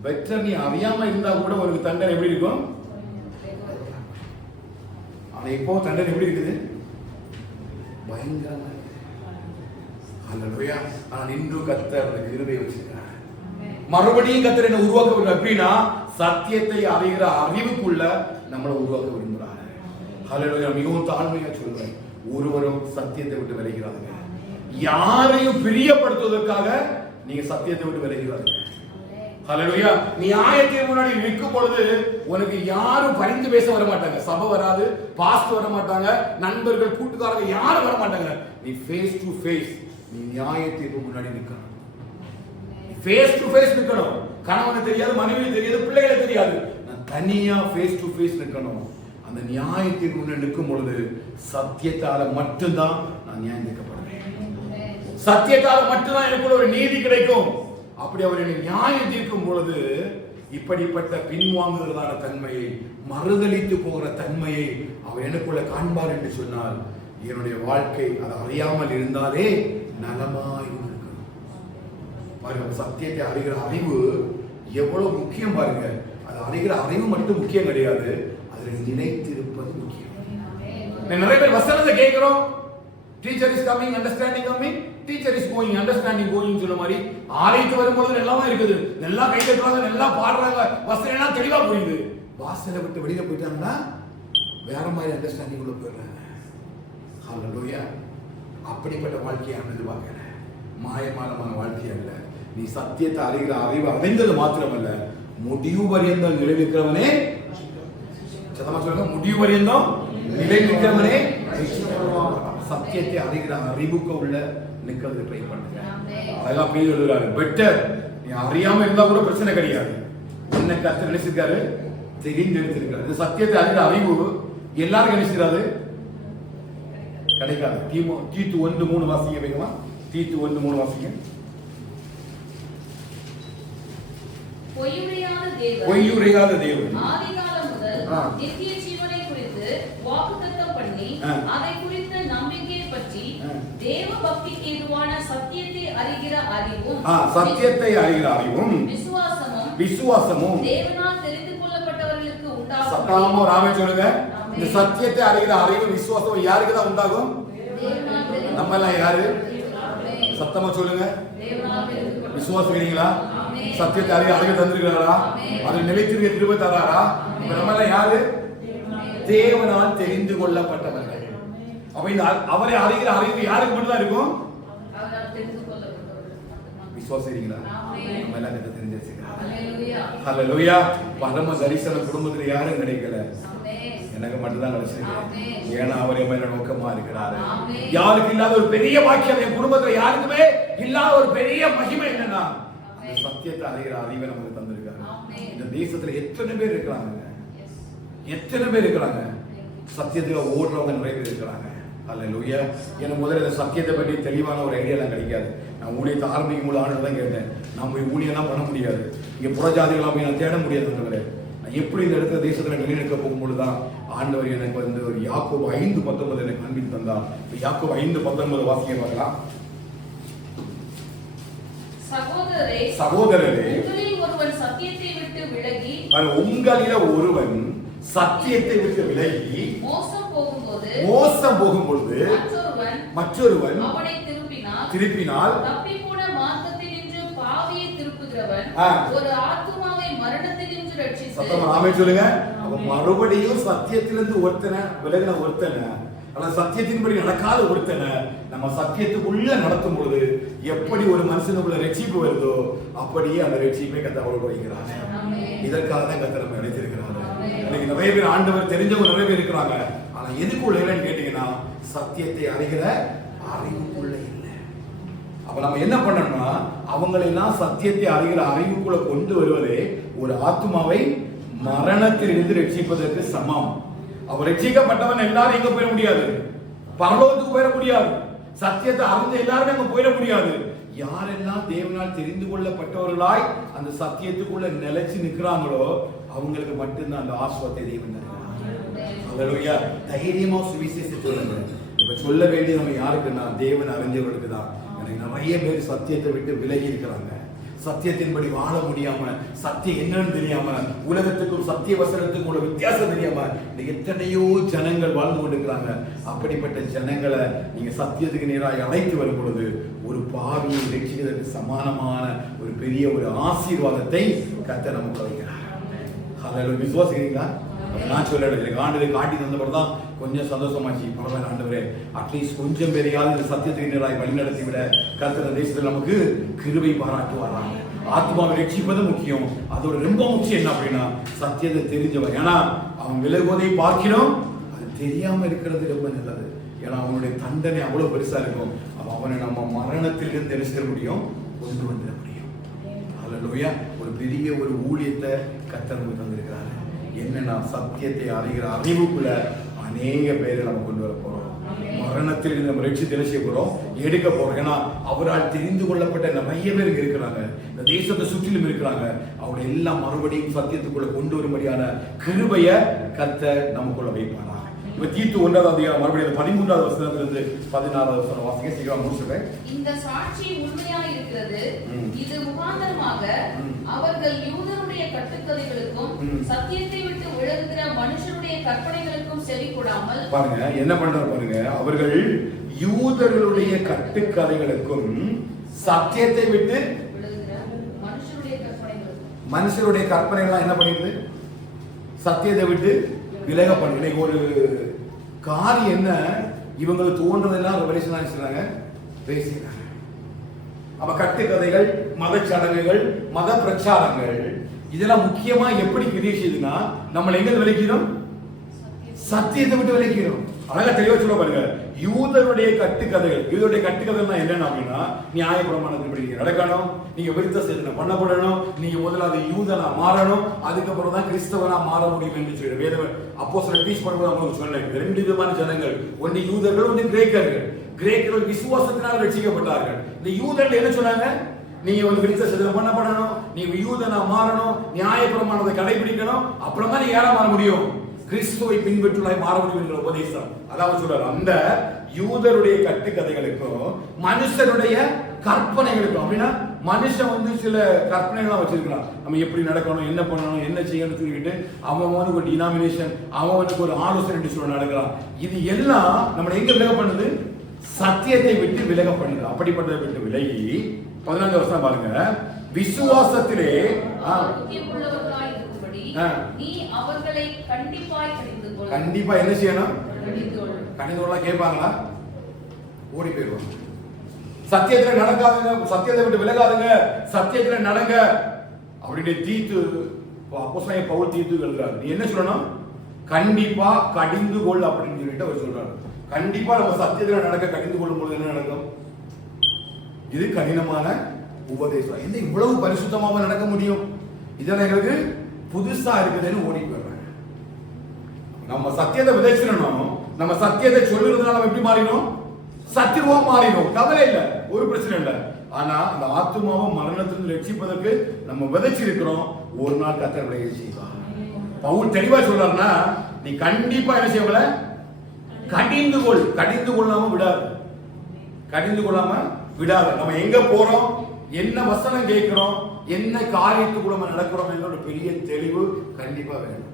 பெட்டர். நீ அறியாம இருந்தா கூட உனக்கு தண்டனை எப்படி இருக்கும்? ஆனா இப்போ தண்டனை எப்படி இருக்குது? பயங்கரமா. ஹல்லேலூயா. நான் இன்று கர்த்தர் இருதயம் வச்சிருக்கிறார். மறுபடியும் கர்த்தர் என்ன உருவாக்க விரும்புகிறார் அப்படின்னா சத்தியத்தை அறிகிற அறிவுக்குள்ள நம்மளை உருவாக்க விரும்புகிறார். ஹல்லேலூயா. மிகவும் தாழ்மையா சொல்றேன், ஒருவரும் சத்தியத்தை விட்டு விலகிறாங்க. யாரையும் பிரியப்படுத்துவதற்காக நீங்க சத்தியத்தை விட்டு விலகிறாங்க. ஹல்லேலூயா. நீ ஆயத்தின் முன்னாடி நிற்கும் பொழுது உனக்கு யாரும் பரிந்து பேச வர மாட்டாங்க. சபை வராது, பாஸ்ட் வர மாட்டாங்க, நண்பர்கள் கூட்டுக்காரங்க யாரும் வர மாட்டாங்க. நீ ஃபேஸ் டு ஃபேஸ் நீ நியாயத்திற்கு முன்னாடி நிற்கணும். ஃபேஸ் டு ஃபேஸ் நிற்கணும். கணவனை தெரியாது, மனைவி தெரியாது, பிள்ளைகளை தெரியாது, நான் தனியா ஃபேஸ் டு ஃபேஸ் நிற்கணும். அந்த நியாயத்திற்கு முன்னாடி நிற்கும் பொழுது சத்தியத்தால மட்டும்தான் நான் நியாயம் தீர்க்கப்படுவேன். சத்தியத்தால மட்டும்தான் எனக்கு ஒரு நீதி கிடைக்கும். அப்படி அவர் என்னை நியாயம் தீர்க்கும் பொழுது இப்படிப்பட்ட பின்வாங்குகிறதான தன்மையை, மறுதலித்து போகிற தன்மையை அவர் எனக்குள்ள காண்பார் என்று சொன்னால் என்னுடைய வாழ்க்கை அதை அறியாமல் இருந்தாலே நலமாய் இருக்கும். பாருங்க, சத்தியத்தை அறிகிற அறிவு எவ்வளவு முக்கியம் பாருங்க. அது அறிகிற அறிவு மட்டும் முக்கியம் கிடையாது, அதில் நிலைத்திருப்பது முக்கியம். நிறைய பேர் வசனத்தை கேட்கிறோம், teacher is coming, understanding coming, teacher is going, understanding going சொல்ல மாதிரி ஆலயத்து வரும்பொழுது எல்லாமே இருக்குது, நல்லா கை தட்டுறாங்க, நல்லா பாடுறாங்க, வசனம் எல்லாம் தெளிவா புரியுது. வாசலை விட்டு வெளியில போயிட்டாங்கன்னா வேற மாதிரி அண்டர்ஸ்டாண்டிங் உள்ள போயிடுறாங்க. ஹல்லேலூயா. அப்படிப்பட்ட வாழ்க்கையை நான் எதிர்பார்க்கிறேன். மாயமானமான வாழ்க்கை அல்ல. நீ சத்தியத்தை அறிகிற அறிவு அடைந்தது மாத்திரமல்ல, முடிவு பரியந்தம் நிலைநிற்கிறவனே, சத்தமா சொல்லுங்க, முடிவு பரியந்தம் நிலைநிற்கிறவனே சத்தியத்தை அறிகிற அறிவுக்கு உள்ள நிக்கிறது ட்ரை பண்ணுங்க. அதெல்லாம் பேர் எழுதுறாரு. பெட்டர் நீ அறியாம இருந்தா கூட பிரச்சனை கிடையாது. என்ன கர்த்தர் நினைச்சிருக்காரு, தெரிந்தெடுத்திருக்காரு. இந்த சத்தியத்தை அறிகிற அறிவு எல்லாரும் நினைச்சிருக்காரு கிடைக்காது. தீத்து 1:3 வாசிங்க வேகமா. தீத்து 1:3 வாசிங்க. பொய்யுரையாத தேவன் ஆதிகாலம் முதல் நித்திய ஜீவனை குறித்து வாக்குத்தத்தம் பண்ணி அதை குறித்த நம்பிக்கையை பற்றி தேவ பக்திக்கு ஏதுவான சத்தியத்தை அறிகிற அறிவும், சத்தியத்தை அறிகிற அறிவும் விசுவாசமும் தேவனால் தெரிந்து கொள்ளப்பட்டவர்களுக்கு உண்டாகும். சத்தமா ராமே சொல்லுங்க. இந்த சத்தியத்தை அறிகிற அறிவு விசுவாசம் யாருக்கு தான் உண்டாகும்? நம்ம எல்லாம் யாரு? சத்தமா சொல்லுங்க. விசுவாசிக்கிறீங்களா? சத்தியத்தை அறிய தந்திருக்கிறாரா? அது நிலைத்திருக்க கிருபை தராரா? நம்ம எல்லாம் யாரு? தேவனால் தெரிந்து கொள்ளப்பட்டவர்கள். அப்ப இந்த அவரை அறிகிற அறிவு யாருக்கு மட்டும் தான் இருக்கும்? விசுவாசிக்கிறீங்களா? நம்ம எல்லாம் கிட்ட தெரிஞ்சு வச்சுக்கிறோம். ஹல்லேலூயா. பரம தரிசன குடும்பத்துல யாரும் கிடைக்கல, எனக்கு மட்டும்தான் கிடைச்சிருக்கு. ஏன்னா அவர் என் மேல நோக்கமா இருக்கிறாரு. யாருக்கு இல்லாத ஒரு பெரிய வாக்கியம் என் குடும்பத்துல யாருக்குமே இல்லாத ஒரு பெரிய மகிமை என்னன்னா சத்தியத்தை அறிகிற அறிவை நமக்கு தந்திருக்காரு. இந்த தேசத்துல எத்தனை பேர் இருக்கிறாங்க, எத்தனை பேர் இருக்கிறாங்க சத்தியத்துல ஓடுறவங்க நிறைய பேர் இருக்கிறாங்க. ஹல்லேலூயா. எனக்கு முதல்ல இந்த சத்தியத்தை பற்றி தெளிவான ஒரு ஐடியா எல்லாம் கிடைக்காது. நான் ஊழியத்தை ஆரம்பிக்கும் போது ஆண்டு தான் கேட்டேன், நான் போய் ஊழியெல்லாம் பண்ண முடியாது, இங்க புறஜாதிகளாக போய் நான் தேட முடியாது. எப்படி இந்த இடத்துல தேசத்துல நிலைநிற்க போகும்பொழுதுதான் ஆண்டவர் எனக்கு வந்து ஒரு யாக்கோபு 5:19 எனக்கு காண்பித்து தந்தார். யாக்கோபு 5:19 வாசிக்க பார்க்கலாம். சகோதரரே, உங்களில் ஒருவன் சத்தியத்தை விட்டு விலகி மோசம் போகும்பொழுது மற்றொருவன் திருப்பினால் ஒரு ஆத்துமாவை மரணத்திலிருந்து ரட்சித்து ஆமென் சொல்லுங்க. மறுபடியும் சத்தியத்திலிருந்து ஒருத்தனை விலகின ஒருத்தனை, ஆனா சத்தியத்தின்படி நடக்காத ஒருத்தனை நம்ம சத்தியத்துக்குள்ள நடத்தும் பொழுது எப்படி ஒரு மனுஷனுக்குள்ள ரட்சிப்பு வருதோ அப்படியே அந்த ரட்சிப்பை கர்த்தர் வைக்கிறாங்க. இதற்காக தான் கர்த்தர் நம்ம அழைத்திருக்கிறாங்க. இன்னைக்கு நிறைய பேர் ஆண்டவர் தெரிஞ்சவங்க நிறைய பேர் இருக்கிறாங்க, ஆனா எதுக்குள்ள இல்லைன்னு கேட்டீங்கன்னா சத்தியத்தை அறிகிற அறிவுக்குள்ள இல்லை. அப்ப நம்ம என்ன பண்ணணும்னா அவங்களெல்லாம் சத்தியத்தை அறிகிற அறிவுக்குள்ள கொண்டு வருவதே ஒரு ஆத்மாவை மரணத்திலிருந்து ரட்சிப்பதற்கு சமம். அவர் ரட்சிக்கப்பட்டவன் எல்லாரும் எங்க போயிட முடியாது, பரலோகத்துக்கு போயிட முடியாது. சத்தியத்தை அறிந்த எல்லாரும் அங்க போயிட முடியாது. யாரெல்லாம் தேவனால் தெரிந்து கொள்ளப்பட்டவர்களாய் அந்த சத்தியத்துக்குள்ள நிலைச்சு நிற்கிறாங்களோ அவங்களுக்கு மட்டும்தான் அந்த ஆசீர்வாதத்தை தேவன் தருகிறார். தைரியமா சுவிசேஷத்தை சொல்லுங்க. இப்ப சொல்ல வேண்டிய நம்ம யாருக்குன்னா தேவன் அறிஞ்சவர்களுக்கு தான். நிறைய பேர் சத்தியத்தை விட்டு விலகி இருக்கிறாங்க. சத்தியத்தின்படி வாழ முடியாம, சத்தியம் என்னன்னு தெரியாம, உலகத்துக்கும் சத்திய வசனத்துக்கும் உள்ள வித்தியாசம் தெரியாம எத்தனையோ ஜனங்கள் வாழ்ந்து கொண்டிருக்கிறாங்க. அப்படிப்பட்ட ஜனங்களை நீங்க சத்தியத்துக்கு நேராக அழைத்து வரும் பொழுது ஒரு பாவியை ரட்சிக்கிறதுக்கு சமானமான ஒரு பெரிய ஒரு ஆசீர்வாதத்தை கர்த்தர் நமக்கு வைக்கிறார். அதில் விசுவாசிக்கிறீங்களா? நான் சொல்ல எனக்கு ஆண்டு காட்டி தந்தவர் தான் கொஞ்சம் சந்தோஷமாச்சு. பரவாயில்ல ஆண்டவரே, அட்லீஸ்ட் கொஞ்சம் பேரையாவது இந்த சத்தியத்துக்கு நேராக வழிநடத்தி விட கர்த்தர் தேசத்தில் நமக்கு கிருபை பாராட்டுவாராங்க. ஆத்மாவை ரட்சிப்பது முக்கியம். அதோட ரொம்ப முக்கியம் என்ன அப்படின்னா சத்தியத்தை தெரிஞ்சவன். ஏன்னா அவன் விலகுவதை பார்க்கிறோம், அது தெரியாம இருக்கிறது ரொம்ப நல்லது. ஏன்னா அவனுடைய தண்டனை அவ்வளவு பெருசா இருக்கும். அப்ப அவனை நம்ம மரணத்திலிருந்து என்ன செய்ய முடியும், கொண்டு வந்துட முடியும். அல்லேலூயா. ஒரு பெரிய ஒரு ஊழியத்தை கர்த்தர் நமக்கு தந்திருக்கிறாரு. என்னன்னா சத்தியத்தை அறிகிற அறிவுக்குள்ள அநேக பேரை நம்ம கொண்டு வர போறோம். மரணத்தில் நம்ம ரட்சித்து செய்ய போறோம், எடுக்க போறோம். ஏன்னா அவரால் தெரிந்து கொள்ளப்பட்ட நிறைய பேர் இருக்கிறாங்க, இந்த தேசத்தை சுற்றிலும் இருக்கிறாங்க. அவங்க எல்லாம் மறுபடியும் சத்தியத்துக்குள்ள கொண்டு வரும்படியான கிருபையை கர்த்தர் நமக்குள்ள வைப்பாங்க. தீத்து 1ஆவது அதிகாரம் மறுபடியும் 13வது வசனத்திலிருந்து 16வது வசனம் வாசிக்க சீக்கிரம் முடிச்சுறேன். இந்த சாட்சி உண்மையாய் இருக்கிறது. இது முகாந்தரமாக அவர்கள் யூதருடைய கட்டுக்கதைகளுக்கும் சத்தியத்தை விட்டு விலகுகிற மனுஷருடைய கற்பனைகளுக்கும் செவிகொடாமல் பாருங்க என்ன பண்றாரு பாருங்க. அவர்கள் யூதர்களுடைய கட்டுக்கதைகளுக்கும் சத்தியத்தை விட்டு மனுஷருடைய கற்பனைகள் என்ன பண்ணிடுது, சத்தியத்தை விட்டு விலக பண்ணி ஒரு காரியம் என்ன இவங்களுக்கு தோன்றதெல்லாம் ரெவல்யூஷனா பேசுகிறாங்க. அப்ப கட்டுக்கதைகள், மத சடங்குகள், மத பிரச்சாரங்கள் இதெல்லாம் முக்கியமா எப்படி கிரியை செய்யுதுன்னா நம்மளை எங்க விலக்கிறோம், சத்தியத்தை விட்டு விலக்கிறோம். அழகா தெளிவா சொல்ல பாருங்க. யூதருடைய கட்டுக்கதைகள், யூதருடைய கட்டுக்கதைகள் என்ன அப்படின்னா நியாயப்பிரமாணத்தின்படி நீங்க நடக்கணும், நீங்க விருத்த சேதனை பண்ணப்படணும், நீங்க முதலாவது யூதனா மாறணும், அதுக்கப்புறம் தான் கிறிஸ்தவனா மாற முடியும் என்று சொல்லி வேதம் அப்போஸ்தலர் டீச் பண்ணும்போது அவங்களுக்கு சொன்னாங்க. 2 விதமான ஜனங்கள், ஒன்று யூதர்கள், ஒன்று கிரேக்கர்கள். கிரேக்கர்கள் விசுவாசத்தினால் ரட்சிக்கப்பட்டார்கள். இந்த யூதர்கள் என்ன சொன்னாங்க, நீங்க வந்து விருத்த சேதனை பண்ணப்படணும், நீங்க யூதனா மாறணும், நியாயப்பிரமாணத்தை கடைபிடிக்கணும், அப்புறம் தான் நீங்க யாரா மாற முடியும், கிறிஸ்துவை பின்பற்றுவதாய் மாற முடியும் என்கிற உபதேசம். அதாவது சொல்றாரு அந்த யூதருடைய கட்டுக்கதைகளுக்கும் மனுஷனுடைய கற்பனைகளுக்கும். அப்படின்னா மனுஷன் வந்து சில கற்பனைகள்லாம் வச்சிருக்கிறான், நம்ம எப்படி நடக்கணும், என்ன பண்ணணும், என்ன செய்யணும்னு சொல்லிட்டு அவனுக்கு ஒரு டினாமினேஷன், அவனுக்கு ஒரு ஆலோசனை சொல்ல நடக்கிறான். இது எல்லாம் நம்மளை எங்க விலக பண்ணுது, சத்தியத்தை விட்டு விலக பண்ணுங்க. அப்படிப்பட்டதை விட்டு விலகி 14 வருஷம் பாருங்க, விசுவாசத்திலே உள்ளவர்களாய் இருக்கும்படி நீ அவர்களை கண்டிப்பாய் கடிந்து கொள். கண்டிப்பா என்ன செய்யணும்? கடிந்து கொள். கேட்பாங்களா? ஓடி போயிடுவாங்க. சத்தியத்துல நடக்காதுங்க, சத்தியத்தை விட்டு விலகாதுங்க, சத்தியத்துல நடங்க அப்படின்னு தீத்து அப்போஸ்தலன் பவுல் தீத்து எழுதுறாரு. நீ என்ன சொல்லணும்? கண்டிப்பா கடிந்து கொள் அப்படின்னு சொல்லிட்டு அவர் சொல்றாரு. கண்டிப்பா நம்ம சத்தியத்துல நடக்க கடிந்து கொள்ளும் பொழுது என்ன நடக்கும்? இது கடினமான உபதேசம். என்ன இவ்வளவு பரிசுத்தமாக நடக்க முடியும்? இதெல்லாம் எங்களுக்கு புதுசா இருக்குதுன்னு ஓடி போயிடுறாங்க. நம்ம சத்தியத்தை விதைச்சிடணும். நம்ம சத்தியத்தை சொல்லுறதுனால நம்ம எப்படி மாறிடும்? சத்தியமா மாறிடும். கவலை இல்லை, ஒரு பிரச்சனை இல்லை. ஆனா அந்த ஆத்துமாவை மரணத்திலிருந்து ரட்சிப்பதற்கு நம்ம விதைச்சிருக்கிறோம். ஒரு நாள் கர்த்தர் விளைய செய்வார். பவுல் தெளிவா சொல்றாருன்னா, நீ கண்டிப்பா என்ன செய்யல? கடிந்து கொள். கடிந்து கொள்ளாம விடாது. கடிந்து கொள்ளாம விடாது. நம்ம எங்க போறோம், என்ன வசனம் கேட்கிறோம், என்ன காரியத்துக்குள்ள நம்ம நடக்கிறோம் என்ற ஒரு பெரிய தெளிவு கண்டிப்பா வேணும்.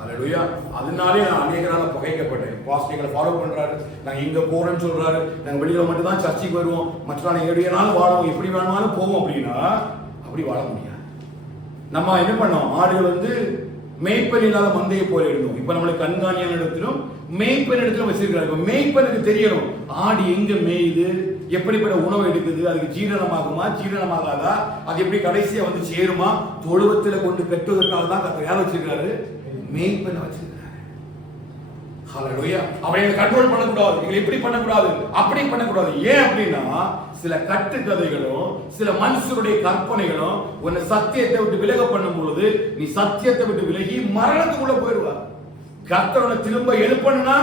அல்லேலூயா. அதனாலே நான் அநேகரால புகைக்கப்பட்டேன். பாஸ்டர்களை ஃபாலோ பண்றாரு, நாங்க இங்க போறோம்னு சொல்றாரு, நாங்க வெளியில மட்டும் தான் சர்ச்சைக்கு வருவோம், மற்ற நாள் எப்படினாலும் வாழுவோம், எப்படி வேணுமாலும் போவோம் அப்படின்னா அப்படி வாழ முடியாது. நம்ம என்ன பண்ணோம்? ஆடுகள் வந்து மேய்ப்பன் இல்லாத மந்தையை போல இருந்தோம். இப்ப நம்மளுக்கு கண்காணியான இடத்திலும் மேய்ப்பன் இடத்திலும் வச்சிருக்கிறார். இப்ப மேய்ப்பனுக்கு தெரியணும் ஆடு எங்க மேயுது, எப்படிப்பட்ட உணவு எடுக்குது, அதுக்கு ஜீரணமாகுமா ஜீரணமாகாதா, அது எப்படி கடைசியா வந்து சேருமா, தொழுவத்துல கொண்டு கட்டுவதற்காக தான் கர்த்தர் யாரை வச்சிருக்காரு? மேய்ப்பனை வச்சிருக்காரு. ஹல்லேலூயா. அவரை கண்ட்ரோல் பண்ணக்கூடாது, நீங்க எப்படி பண்ணக்கூடாது, அப்படி பண்ணக்கூடாது. ஏன் அப்படின்னா சில கட்டுக்கதைகளும் சில மனுஷருடைய கற்பனைகளும் உன்னை சத்தியத்தை விட்டு விலக பண்ணும் பொழுது நீ சத்தியத்தை விட்டு விலகி மரணத்துக்குள்ள போயிடுவா. கர்த்தரை திரும்ப எழுப்பணும்னா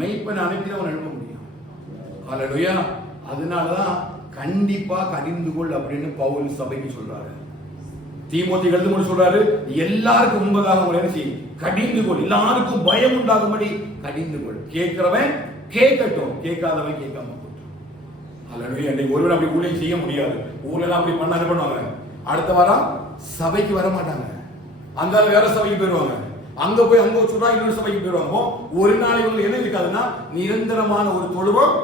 மெய்ப்பனை அனுப்பி அவன் எழுப்ப முடியும். ஹல்லேலூயா. அதனாலதான் கண்டிப்பா கடிந்து கொள் அப்படின்னு பவுல் சபைக்கு சொல்றாரு. தீமோத்தேயுக்கு எழுதும்போது சொல்றாரு, எல்லாருக்கும் முன்பதாக என்ன செய்யும்? கடிந்து கொள். எல்லாருக்கும் பயம் உண்டாகும்படி கடிந்து கொள். கேட்கிறவன் கேட்கட்டும், கேட்காதவன் கேட்காம போட்டும். அல்லேலூயா. இன்னைக்கு ஒருவன் அப்படி ஊழியம் செய்ய முடியாது. ஊர்ல அப்படி பண்ணாங்க பண்ணுவாங்க, அடுத்த வாரம் சபைக்கு வர மாட்டாங்க, அந்த வேற சபைக்கு போயிடுவாங்க, அங்க போய் அங்க சொல்றா இன்னொரு சபைக்கு போயிடுவாங்க. ஒரு நாள் இவங்க என்ன இருக்காதுன்னா நிரந்தரமான ஒரு தொழுவம்.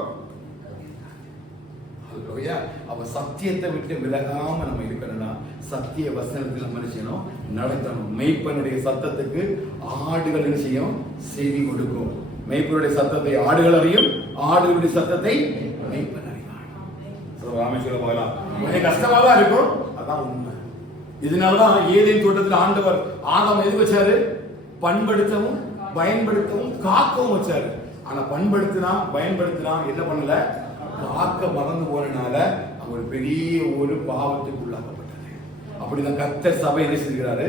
அவ சத்தியத்தை விட்டு விலகாம நம்ம இருக்கணும்னா சத்திய வசனத்தில் நம்ம என்ன செய்யணும்? நடத்தணும். மெய்ப்பனுடைய சத்தத்துக்கு ஆடுகள் என்ன செய்யும்? செய்தி கொடுக்கும். மெய்ப்பனுடைய சத்தத்தை ஆடுகள் அறியும், ஆடுகளுடைய சத்தத்தை மெய்ப்பன் அறிவான். ராமேஸ்வரம் போகலாம், கொஞ்சம் கஷ்டமா தான் இருக்கும், அதான் உண்மை. இதனாலதான் ஏதேன் தோட்டத்தில் ஆண்டவர் ஆதாம் எது வச்சாரு? பண்படுத்தவும் பயன்படுத்தவும் காக்கவும் வச்சாரு. ஆனா பண்படுத்தினா பயன்படுத்தினா என்ன பண்ணல? காக்க மறந்து போறனால அவர் பெரிய ஒரு பாவத்துக்கு உள்ளாக்கப்பட்டது. அப்படிதான் கர்த்தர் சபை என்ன செஞ்சுக்கிறாரு?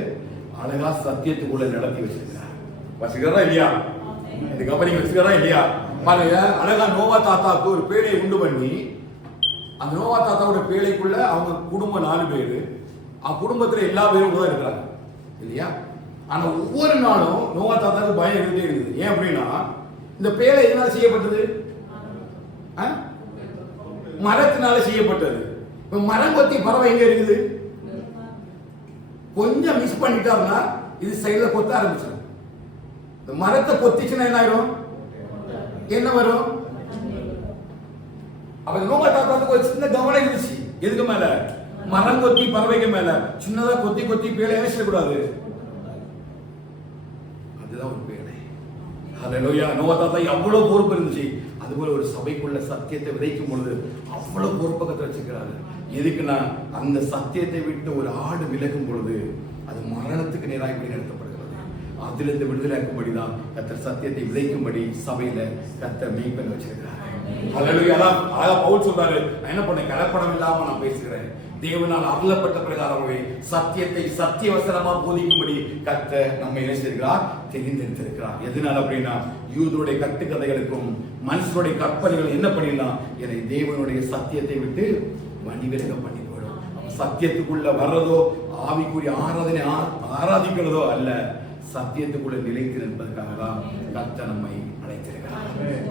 அழகா சத்தியத்துக்குள்ள நடத்தி வச்சிருக்கிறார். வச்சுக்கிறதா இல்லையா? இதுக்கப்புறம் நீங்க வச்சுக்கிறதா இல்லையா? பாருங்க, அழகா நோவா தாத்தாவுக்கு ஒரு பேழையை உண்டு பண்ணி அந்த நோவா தாத்தாவோட பேழைக்குள்ள அவங்க குடும்பம் 4 பேரு, அவங்க குடும்பத்துல எல்லா பேரும் தான் இருக்கிறாங்க இல்லையா? ஆனா ஒவ்வொரு நாளும் நோவா தாத்தாவுக்கு பயம் இருந்தே இருக்குது. ஏன் அப்படின்னா இந்த பேழை எதனால செய்யப்பட்டது? மரத்தினால செய்யப்பட்டது. மரம் கொத்தி பறவை எங்க இருக்குது? கொஞ்சம் மிஸ் பண்ணிட்டாருன்னா இது சைடுல கொத்த ஆரம்பிச்சிடும். இந்த மரத்தை கொத்திச்சுன்னா என்ன ஆயிரும்? என்ன வரும்? அப்ப நோவா தாத்தாவுக்கு ஒரு சின்ன கவனம் இருந்துச்சு. எதுக்கு மேல? மரம் கொத்தி பறவைக்கு மேல. சின்னதா கொத்தி கொத்தி பேழை என்ன செய்யக்கூடாது? அதுதான் ஒரு பேழை. ஹல்லேலூயா. நோவா தாத்தா அவ்வளவு பொறுப்பு இருந்துச்சு. அதுபோல ஒரு சபைக்குள்ள சத்தியத்தை விதைக்கும் பொழுது அவ்வளவு பொறுப்பகத்தை வச்சுக்கிறாரு. எதுக்குன்னா அந்த சத்தியத்தை விட்டு ஒரு ஆடு விலகும் பொழுது அது மரணத்துக்கு நேராக இப்படி நடத்தப்படுகிறது. அதிலிருந்து விடுதலையாக்கும்படிதான் கர்த்தர் சத்தியத்தை விதைக்கும்படி சபையில கர்த்தர் மெய்ப்பன் வச்சிருக்கிறார். அல்லேலூயா. அழகா பவுல் சொல்றாரு, நான் என்ன பண்ணேன்? கலப்படம் இல்லாம நான் பேசுகிறேன். தேவனால் அருளப்பட்ட பிரகாரமே சத்தியத்தை சத்திய வசனமா போதிக்கும்படி கர்த்தர் நம்ம என்ன செய்கிறார்? தெரிந்தெடுத்திருக்கிறார். எதனால அப்படின்னா யூதருடைய கட்டுக்கதைகளுக்கும் மனுஷனுடைய கற்பனைகள் என்ன பண்ணிடலாம்? என்னை தேவனுடைய சத்தியத்தை விட்டு வழிவிலக பண்ணி போயிடும். சத்தியத்துக்குள்ள வர்றதோ ஆவிக்குரிய ஆராதனை ஆராதிக்கிறதோ அல்ல, சத்தியத்துக்குள்ள நிலைத்து நிற்பதற்காக தான் கர்த்தர் நம்மை அழைத்திருக்கிறார்.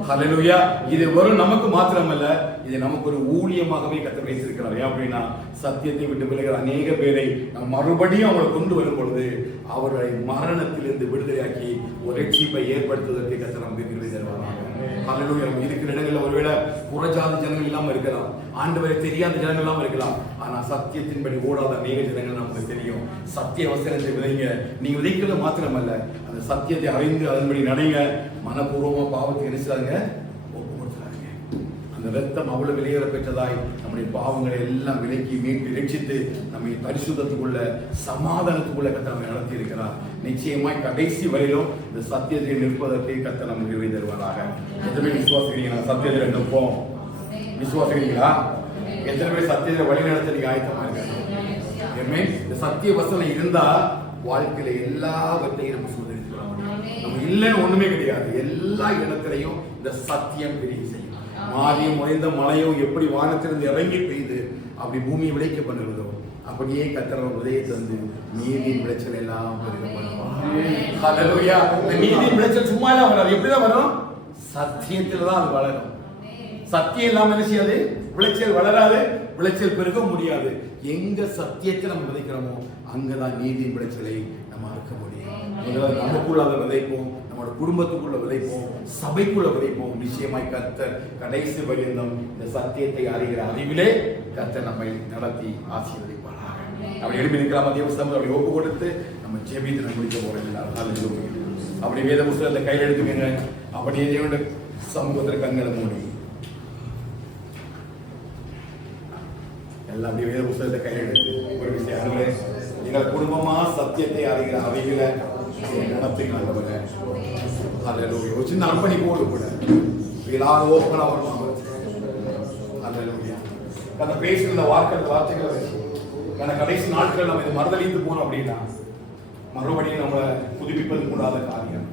ஹல்லேலூயா. இது வெறும் நமக்கு மாத்திரமல்ல, இது நமக்கு ஒரு ஊழியமாகவே கர்த்தர் வைத்திருக்கிறார். அப்படின்னா சத்தியத்தை விட்டு விலகிற அநேக பேரை நம்ம மறுபடியும் அவங்களை கொண்டு வரும் பொழுது அவர்களை மரணத்திலிருந்து விடுதலையாக்கி ஒரு ரட்சிப்பை ஏற்படுத்துவதற்கு கர்த்தர் நமக்கு கிருபை தருவாராக. ஹல்லேலூயா. இருக்கிற இடங்களில் ஒருவேளை புறஜாதி இல்லாத ஜனங்கள் இல்லாம இருக்கலாம், ஆண்டவரை தெரியாத ஜனங்கள் இல்லாம இருக்கலாம். ஆனா சத்தியத்தின்படி ஓடாத அநேக ஜனங்கள் நமக்கு தெரியும். சத்திய வசனத்தை விதைங்க. நீங்க விதைக்கிறது மாத்திரமல்ல, அந்த சத்தியத்தை அறிந்து அதன்படி நடைங்க. மனப்பூர்வமா பாவத்தை நினைச்சாங்க, ஒப்பு கொடுத்துறாங்க. அந்த ரத்தம் அவ்வளவு வெளியேற பெற்றதாய் நம்முடைய பாவங்களை எல்லாம் விலக்கி மீட்டு ரட்சித்து நம்மை பரிசுத்தத்துக்குள்ள சமாதானத்துக்குள்ள கர்த்தர் நம்மை நடத்தி இருக்கிறார். நிச்சயமாய் கடைசி வரையிலும் இந்த சத்தியத்தை நிற்பதற்கு கர்த்தர் நமக்கு உதவி தருவாராக. எத்தனை பேர் விசுவாசிக்கிறீங்க? நான் சத்தியத்தில் நிற்போம். விசுவாசிக்கிறீங்களா? எத்தனை பேர் சத்தியத்தை வழி நடத்த நீங்க ஆயத்தமா இருக்காங்க? இந்த சத்திய வசனம் இருந்தா வாழ்க்கையில எல்லாவற்றையும் நம்ம சுதந்திரிக்கலாம். நம்ம இல்லைன்னு ஒண்ணுமே கிடையாது. எல்லா இடத்திலையும் இந்த சத்தியம் பெரிய செய்யும். மாறியும் உறைந்த மழையும் எப்படி வானத்திலிருந்து இறங்கி பெய்து அப்படி பூமியை விளைக்க பண்ணுறதோ அப்படியே கர்த்தர் உதயத்தை வந்து நீதியின் விளைச்சல் எல்லாம் நீதியின் விளைச்சல் சும்மா எல்லாம் வராது. எப்படிதான் வரும்? சத்தியத்துல தான் அது வளரும். சத்தியம் இல்லாம என்ன செய்யாது? விளைச்சல் வளராது, விளைச்சல் பெருக முடியாது. எங்க சத்தியத்தை நம்ம விதைக்கிறோமோ அங்கதான் நீதியின் விளைச்சலை நம்ம அறுக்க முடியும். நமக்குள்ள அதை விதைப்போம், நம்மளோட குடும்பத்துக்குள்ள விதைப்போம், சபைக்குள்ள விதைப்போம். நிச்சயமாய் கர்த்தர் கடைசி பரியந்தம் இந்த சத்தியத்தை அறிகிற அறிவிலே கர்த்தர் நம்மை நடத்தி ஆசீர்வதிப்பாராக. அப்படி எழுப்பி நிற்கலாமா? தேவஸ்தம் அப்படி ஒப்பு கொடுத்து நம்ம ஜெபித்து நம்ம முடிக்க போறோம். அப்படி வேத புத்தகத்தை கையில் எடுத்துக்கங்க. அப்படியே தேவனுடைய சமூகத்தில் கண்களை மூடி எல்லாம் அப்படியே வேத புத்தகத்தை கையில் எடுத்து ஒரு விஷயம், எங்கள் குடும்பமா சத்தியத்தை அறிகிற அறிவில நடத்துங்க. ஒரு சின்ன அர்ப்பணிப்போடு கூட அந்த பேசுகிற வார்த்தைகளை கடைசி நாட்கள் நம்ம இது மறுதளித்து போனோம் அப்படின்னா மறுபடியும் நம்ம புதுப்பிப்பது கூடாத காரியம்.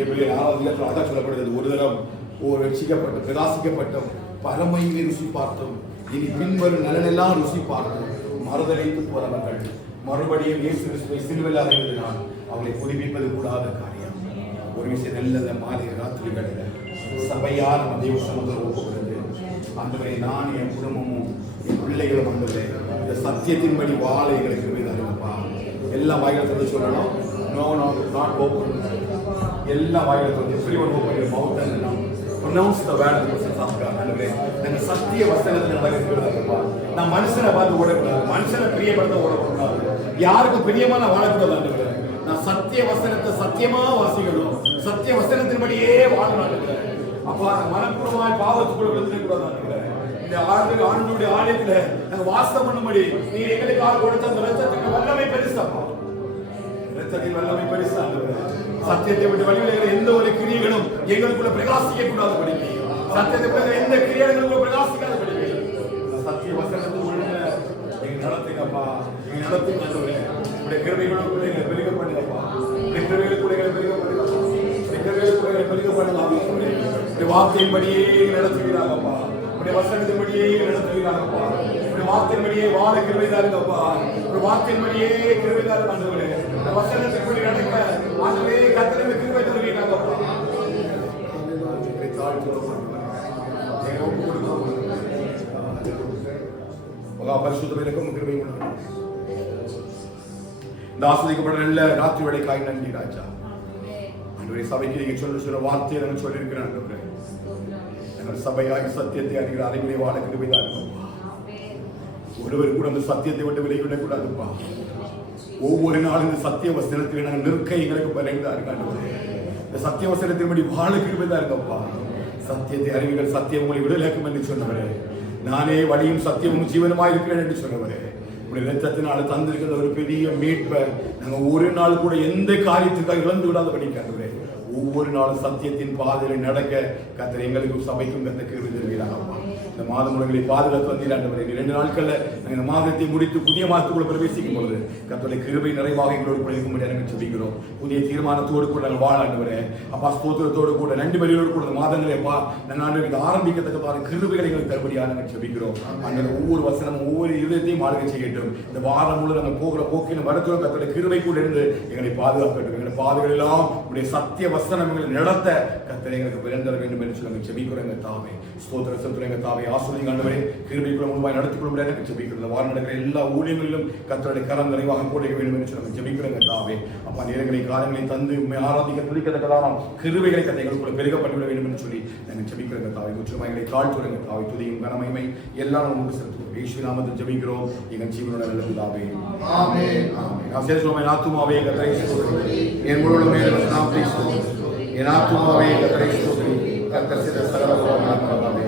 எப்படி 6வது இல்லத்தில் அழகாக சொல்லப்படுகிறது, ஒரு தரம் ஒரு ரட்சிக்கப்பட்ட பிரகாசிக்கப்பட்டோம், பரமையிலே ருசி பார்த்தோம், இனி பின்வரும் நலனெல்லாம் ருசி பார்த்தோம். மறுதளித்து போறவர்கள் மறுபடியும் இயேசு கிறிஸ்துவை சிலுவையில் அறைவதனால் அவங்களை புதுப்பிப்பது கூடாத காரியம். ஒரு விஷயம் நல்ல மாலை ராத்திரி கடையில சபையா நம்ம தெய்வ சமூகத்தில் ஒப்புக்கொடுத்து ஆண்டவரே நான் என் குடும்பமும் என் பிள்ளைகளும் ஆண்டவரே இந்த சத்தியத்தின்படி வாழ எங்களுக்கு மீது அறிவிப்பா. எல்லா வாய்களை சொல்லணும். No no not open. எல்லா வாய்களை எப்படி ஒரு open mouth pronounce the word of God. ஆண்டவரே நம்ம சத்திய வசனத்தில் நடக்கிறதுப்பா. நான் மனுஷனை பார்த்து ஓடக்கூடாது, மனுஷனை பிரியப்படுத்த ஓடக்கூடாது, யாருக்கும் பிரியமான வாழக்கூடாது. ஆண்டவரே நான் சத்திய வசனத்தை சத்தியமா வாசிக்கணும், சத்திய வசனத்தின்படியே வாழணும். அப்பா மனப்பூர்வமாய் பாவத்துக்குள்ள விழுந்துடக்கூடாது. ஆண்டவரே இந்த ஆண்டுடைய ஆலயத்துல நாங்க வாசம் பண்ணும்படி நீ எங்களுக்காக கொடுத்த அந்த ரத்தத்துக்கு வல்லமை பெருசாப்பா. ரத்தத்தின் வல்லமை பெருசா. சத்தியத்தை விட்டு வழிவிடுகிற எந்த ஒரு கிரியைகளும் எங்களுக்குள்ள பிரகாசிக்க கூடாது. சத்தியத்தை விட எந்த கிரியைகளும் பிரகாசிக்காத படி சத்திய வசனத்தை நீங்க நடத்துங்கப்பா. நீங்க நடத்துங்க ஆண்டவரே. உடைய கிருபைகளும் பிள்ளைகளை பெருக பண்ணுங்கப்பா. கிருபைகள் பிள்ளைகளை பெருக பண்ணுங்க. கிருபைகள் பிள்ளைகளை பெருக பண்ணுங்க. உடைய வார்த்தையின்படியே நடத்துகிறாங்கப்பா. உடைய வசனத்தின்படியே நடத்துகிறாங்கப்பா. உடைய வார்த்தையின்படியே வாழ கிருபைதாருங்கப்பா. உடைய வார்த்தையின்படியே கிருபைதாரு ஆண்டவரே. இந்த வசனத்தின்படி நடக்க ஆண்டவரே கர்த்தரே கிருபை தருவீங்கப்பா. இந்த ஆஸ்வதிக்கப்பட்ட நல்ல ராத்திரி வேளைக்காய் நன்றி ராஜா. ஆண்டவரே சபைக்கு நீங்க சொல்ல வார்த்தையை நாங்கள் சொல்லியிருக்கிறேன். ஆண்டவரே எங்கள் சபையாக சத்தியத்தை அறிகிற அறிவிலே வாழ கிருபைதான் இருக்கும்பா. ஒருவர் கூட அந்த சத்தியத்தை விட்டு விலகிவிடக் கூடாதுப்பா. ஒவ்வொரு நாளும் இந்த சத்திய வசனத்தில் நாங்கள் நிற்க எங்களுக்கு பலன்தான் இருக்காண்டவரே. இந்த சத்திய வசனத்தின்படி வாழ கிருபைதான் இருக்கப்பா. சத்தியத்தை அறிவிகள் சத்தியம் உங்களை விடுதலையாக்கும் என்று சொன்னவரே, நானே வழியும் சத்தியமும் ஜீவனுமாய் இருக்கிறேன் என்று சொன்னவரே, உடைய ரத்தத்தினால தந்திருக்கிற ஒரு பெரிய மீட்பை நாங்கள் ஒரு நாள் கூட எந்த காரியத்துக்காக இழந்து விடாத படிக்காதவரே. ஒவ்வொரு நாளும் சத்தியத்தின் பாதையில் நடக்க கர்த்தர் எங்களுக்கும் சபைக்கும் கர்த்தர் கிருபை தருவீராகப்பா. இந்த மாதம் உங்களை பாதுகாத்து வந்தீராண்டவரே. 2 நாட்கள்ல இந்த மாதத்தை முடித்து புதிய மாதத்துக்குள்ள பிரவேசிக்கும் பொழுது கர்த்தருடைய கிருபை நிறைவாக எங்களோடு படிக்கும்படி நாங்கள் சொல்லிக்கிறோம். புதிய தீர்மானத்தோடு கூட நாங்கள் வாழாண்டவரே அப்பா. ஸ்தோத்திரத்தோடு கூட நன்றி பலியோடு கூட மாதங்களே அப்பா நாங்கள் ஆரம்பிக்கத்தக்கதான கிருபைகளை எங்களுக்கு தருபடியாக நாங்கள் சொல்லிக்கிறோம். அந்த ஒவ்வொரு வசனமும் ஒவ்வொரு இதயத்தையும் ஆளுகை செய்யட்டும். இந்த வாரம் முழு நாங்கள் போகிற போக்கின மருத்துவம் கர்த்தருடைய கிருபை கூட இருந்து எங்களை பாதுகாக்கட்டும். எங்களுடைய பாதைகள் எல்லாம் உடைய சத்திய வசனம் எங்களை நடத்த கர்த்தர் எங்களுக்கு பிறந்தர வேண்டும் என்று சொல்லி ஜெபிக்கிறோம். எங்கள் தாவே ஸ்தோத்திர சத்துர எங்கள் தாவே ஆசீர்வதிங்க ஆண்டவரே. கிருபைக்குள்ள முழுமையாக நடத்திக் கொள்ள முடியாது ஜெபிக்கிறது. வார நடக்கிற எல்லா ஊழியங்களிலும் கர்த்தருடைய கரம் நிறைவாக போடுக வேண்டும் என்று சொல்லி ஜெபிக்கிறோங்க தாவே. அப்பா நேரங்களை காலங்களை தந்து உண்மை ஆராதிக்க துதிக்கிறதுக்கெல்லாம் கிருபைகளை கதைகளுக்குள்ள பெருகப்பட்டுவிட வேண்டும் என்று சொல்லி நாங்கள் ஜெபிக்கிறோங்க தாவே. முற்றுமாய் எங்களை தாழ்த்துறங்க தாவே. துதியும் கனமகிமை எல்லாம் நம்ம கொண்டு செலுத்துவோம். இயேசுவின் நாமத்தில் ஜெபிக்கிறோம் எங்கள் ஜீவனோட நல்ல பிதாவே. ஆமென். ஆமென். நான் சேர்த்துவோம். என் ஆத்துமாவே கர்த்தரை ஸ்தோத்திரி. என் முழு உள்ளமே நாமத்தை ஸ்தோத்திரி. என் ஆத்துமாவே கர்த்தரை ஸ்தோத்திரி. கர்த்தர் செய்த சகல உபகாரங்களுக்காகவே.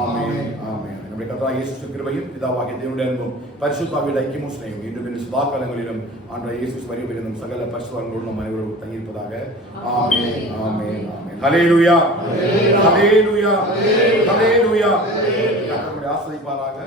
ஆமென். ஆமென். நம்முடைய கர்த்தராகிய இயேசு கிருபையும் பிதாவாகிய தேவனுடைய அன்பும் பரிசுத்தாவின் ஐக்கியமும் சிநேகமும் இன்றும் இன்னும் சதா காலங்களிலும் ஆண்டவராகிய இயேசு வருகையிலும் சகல பரிசுத்தவான்களோடு நம் அனைவரோடும் தங்கியிருப்பதாக. ஆமென். ஆமென். ஆமென். ஹல்லேலூயா. ஹல்லேலூயா. ஹல்லேலூயா. கர்த்தர் நம்மை ஆசீர்வதிப்பாராக.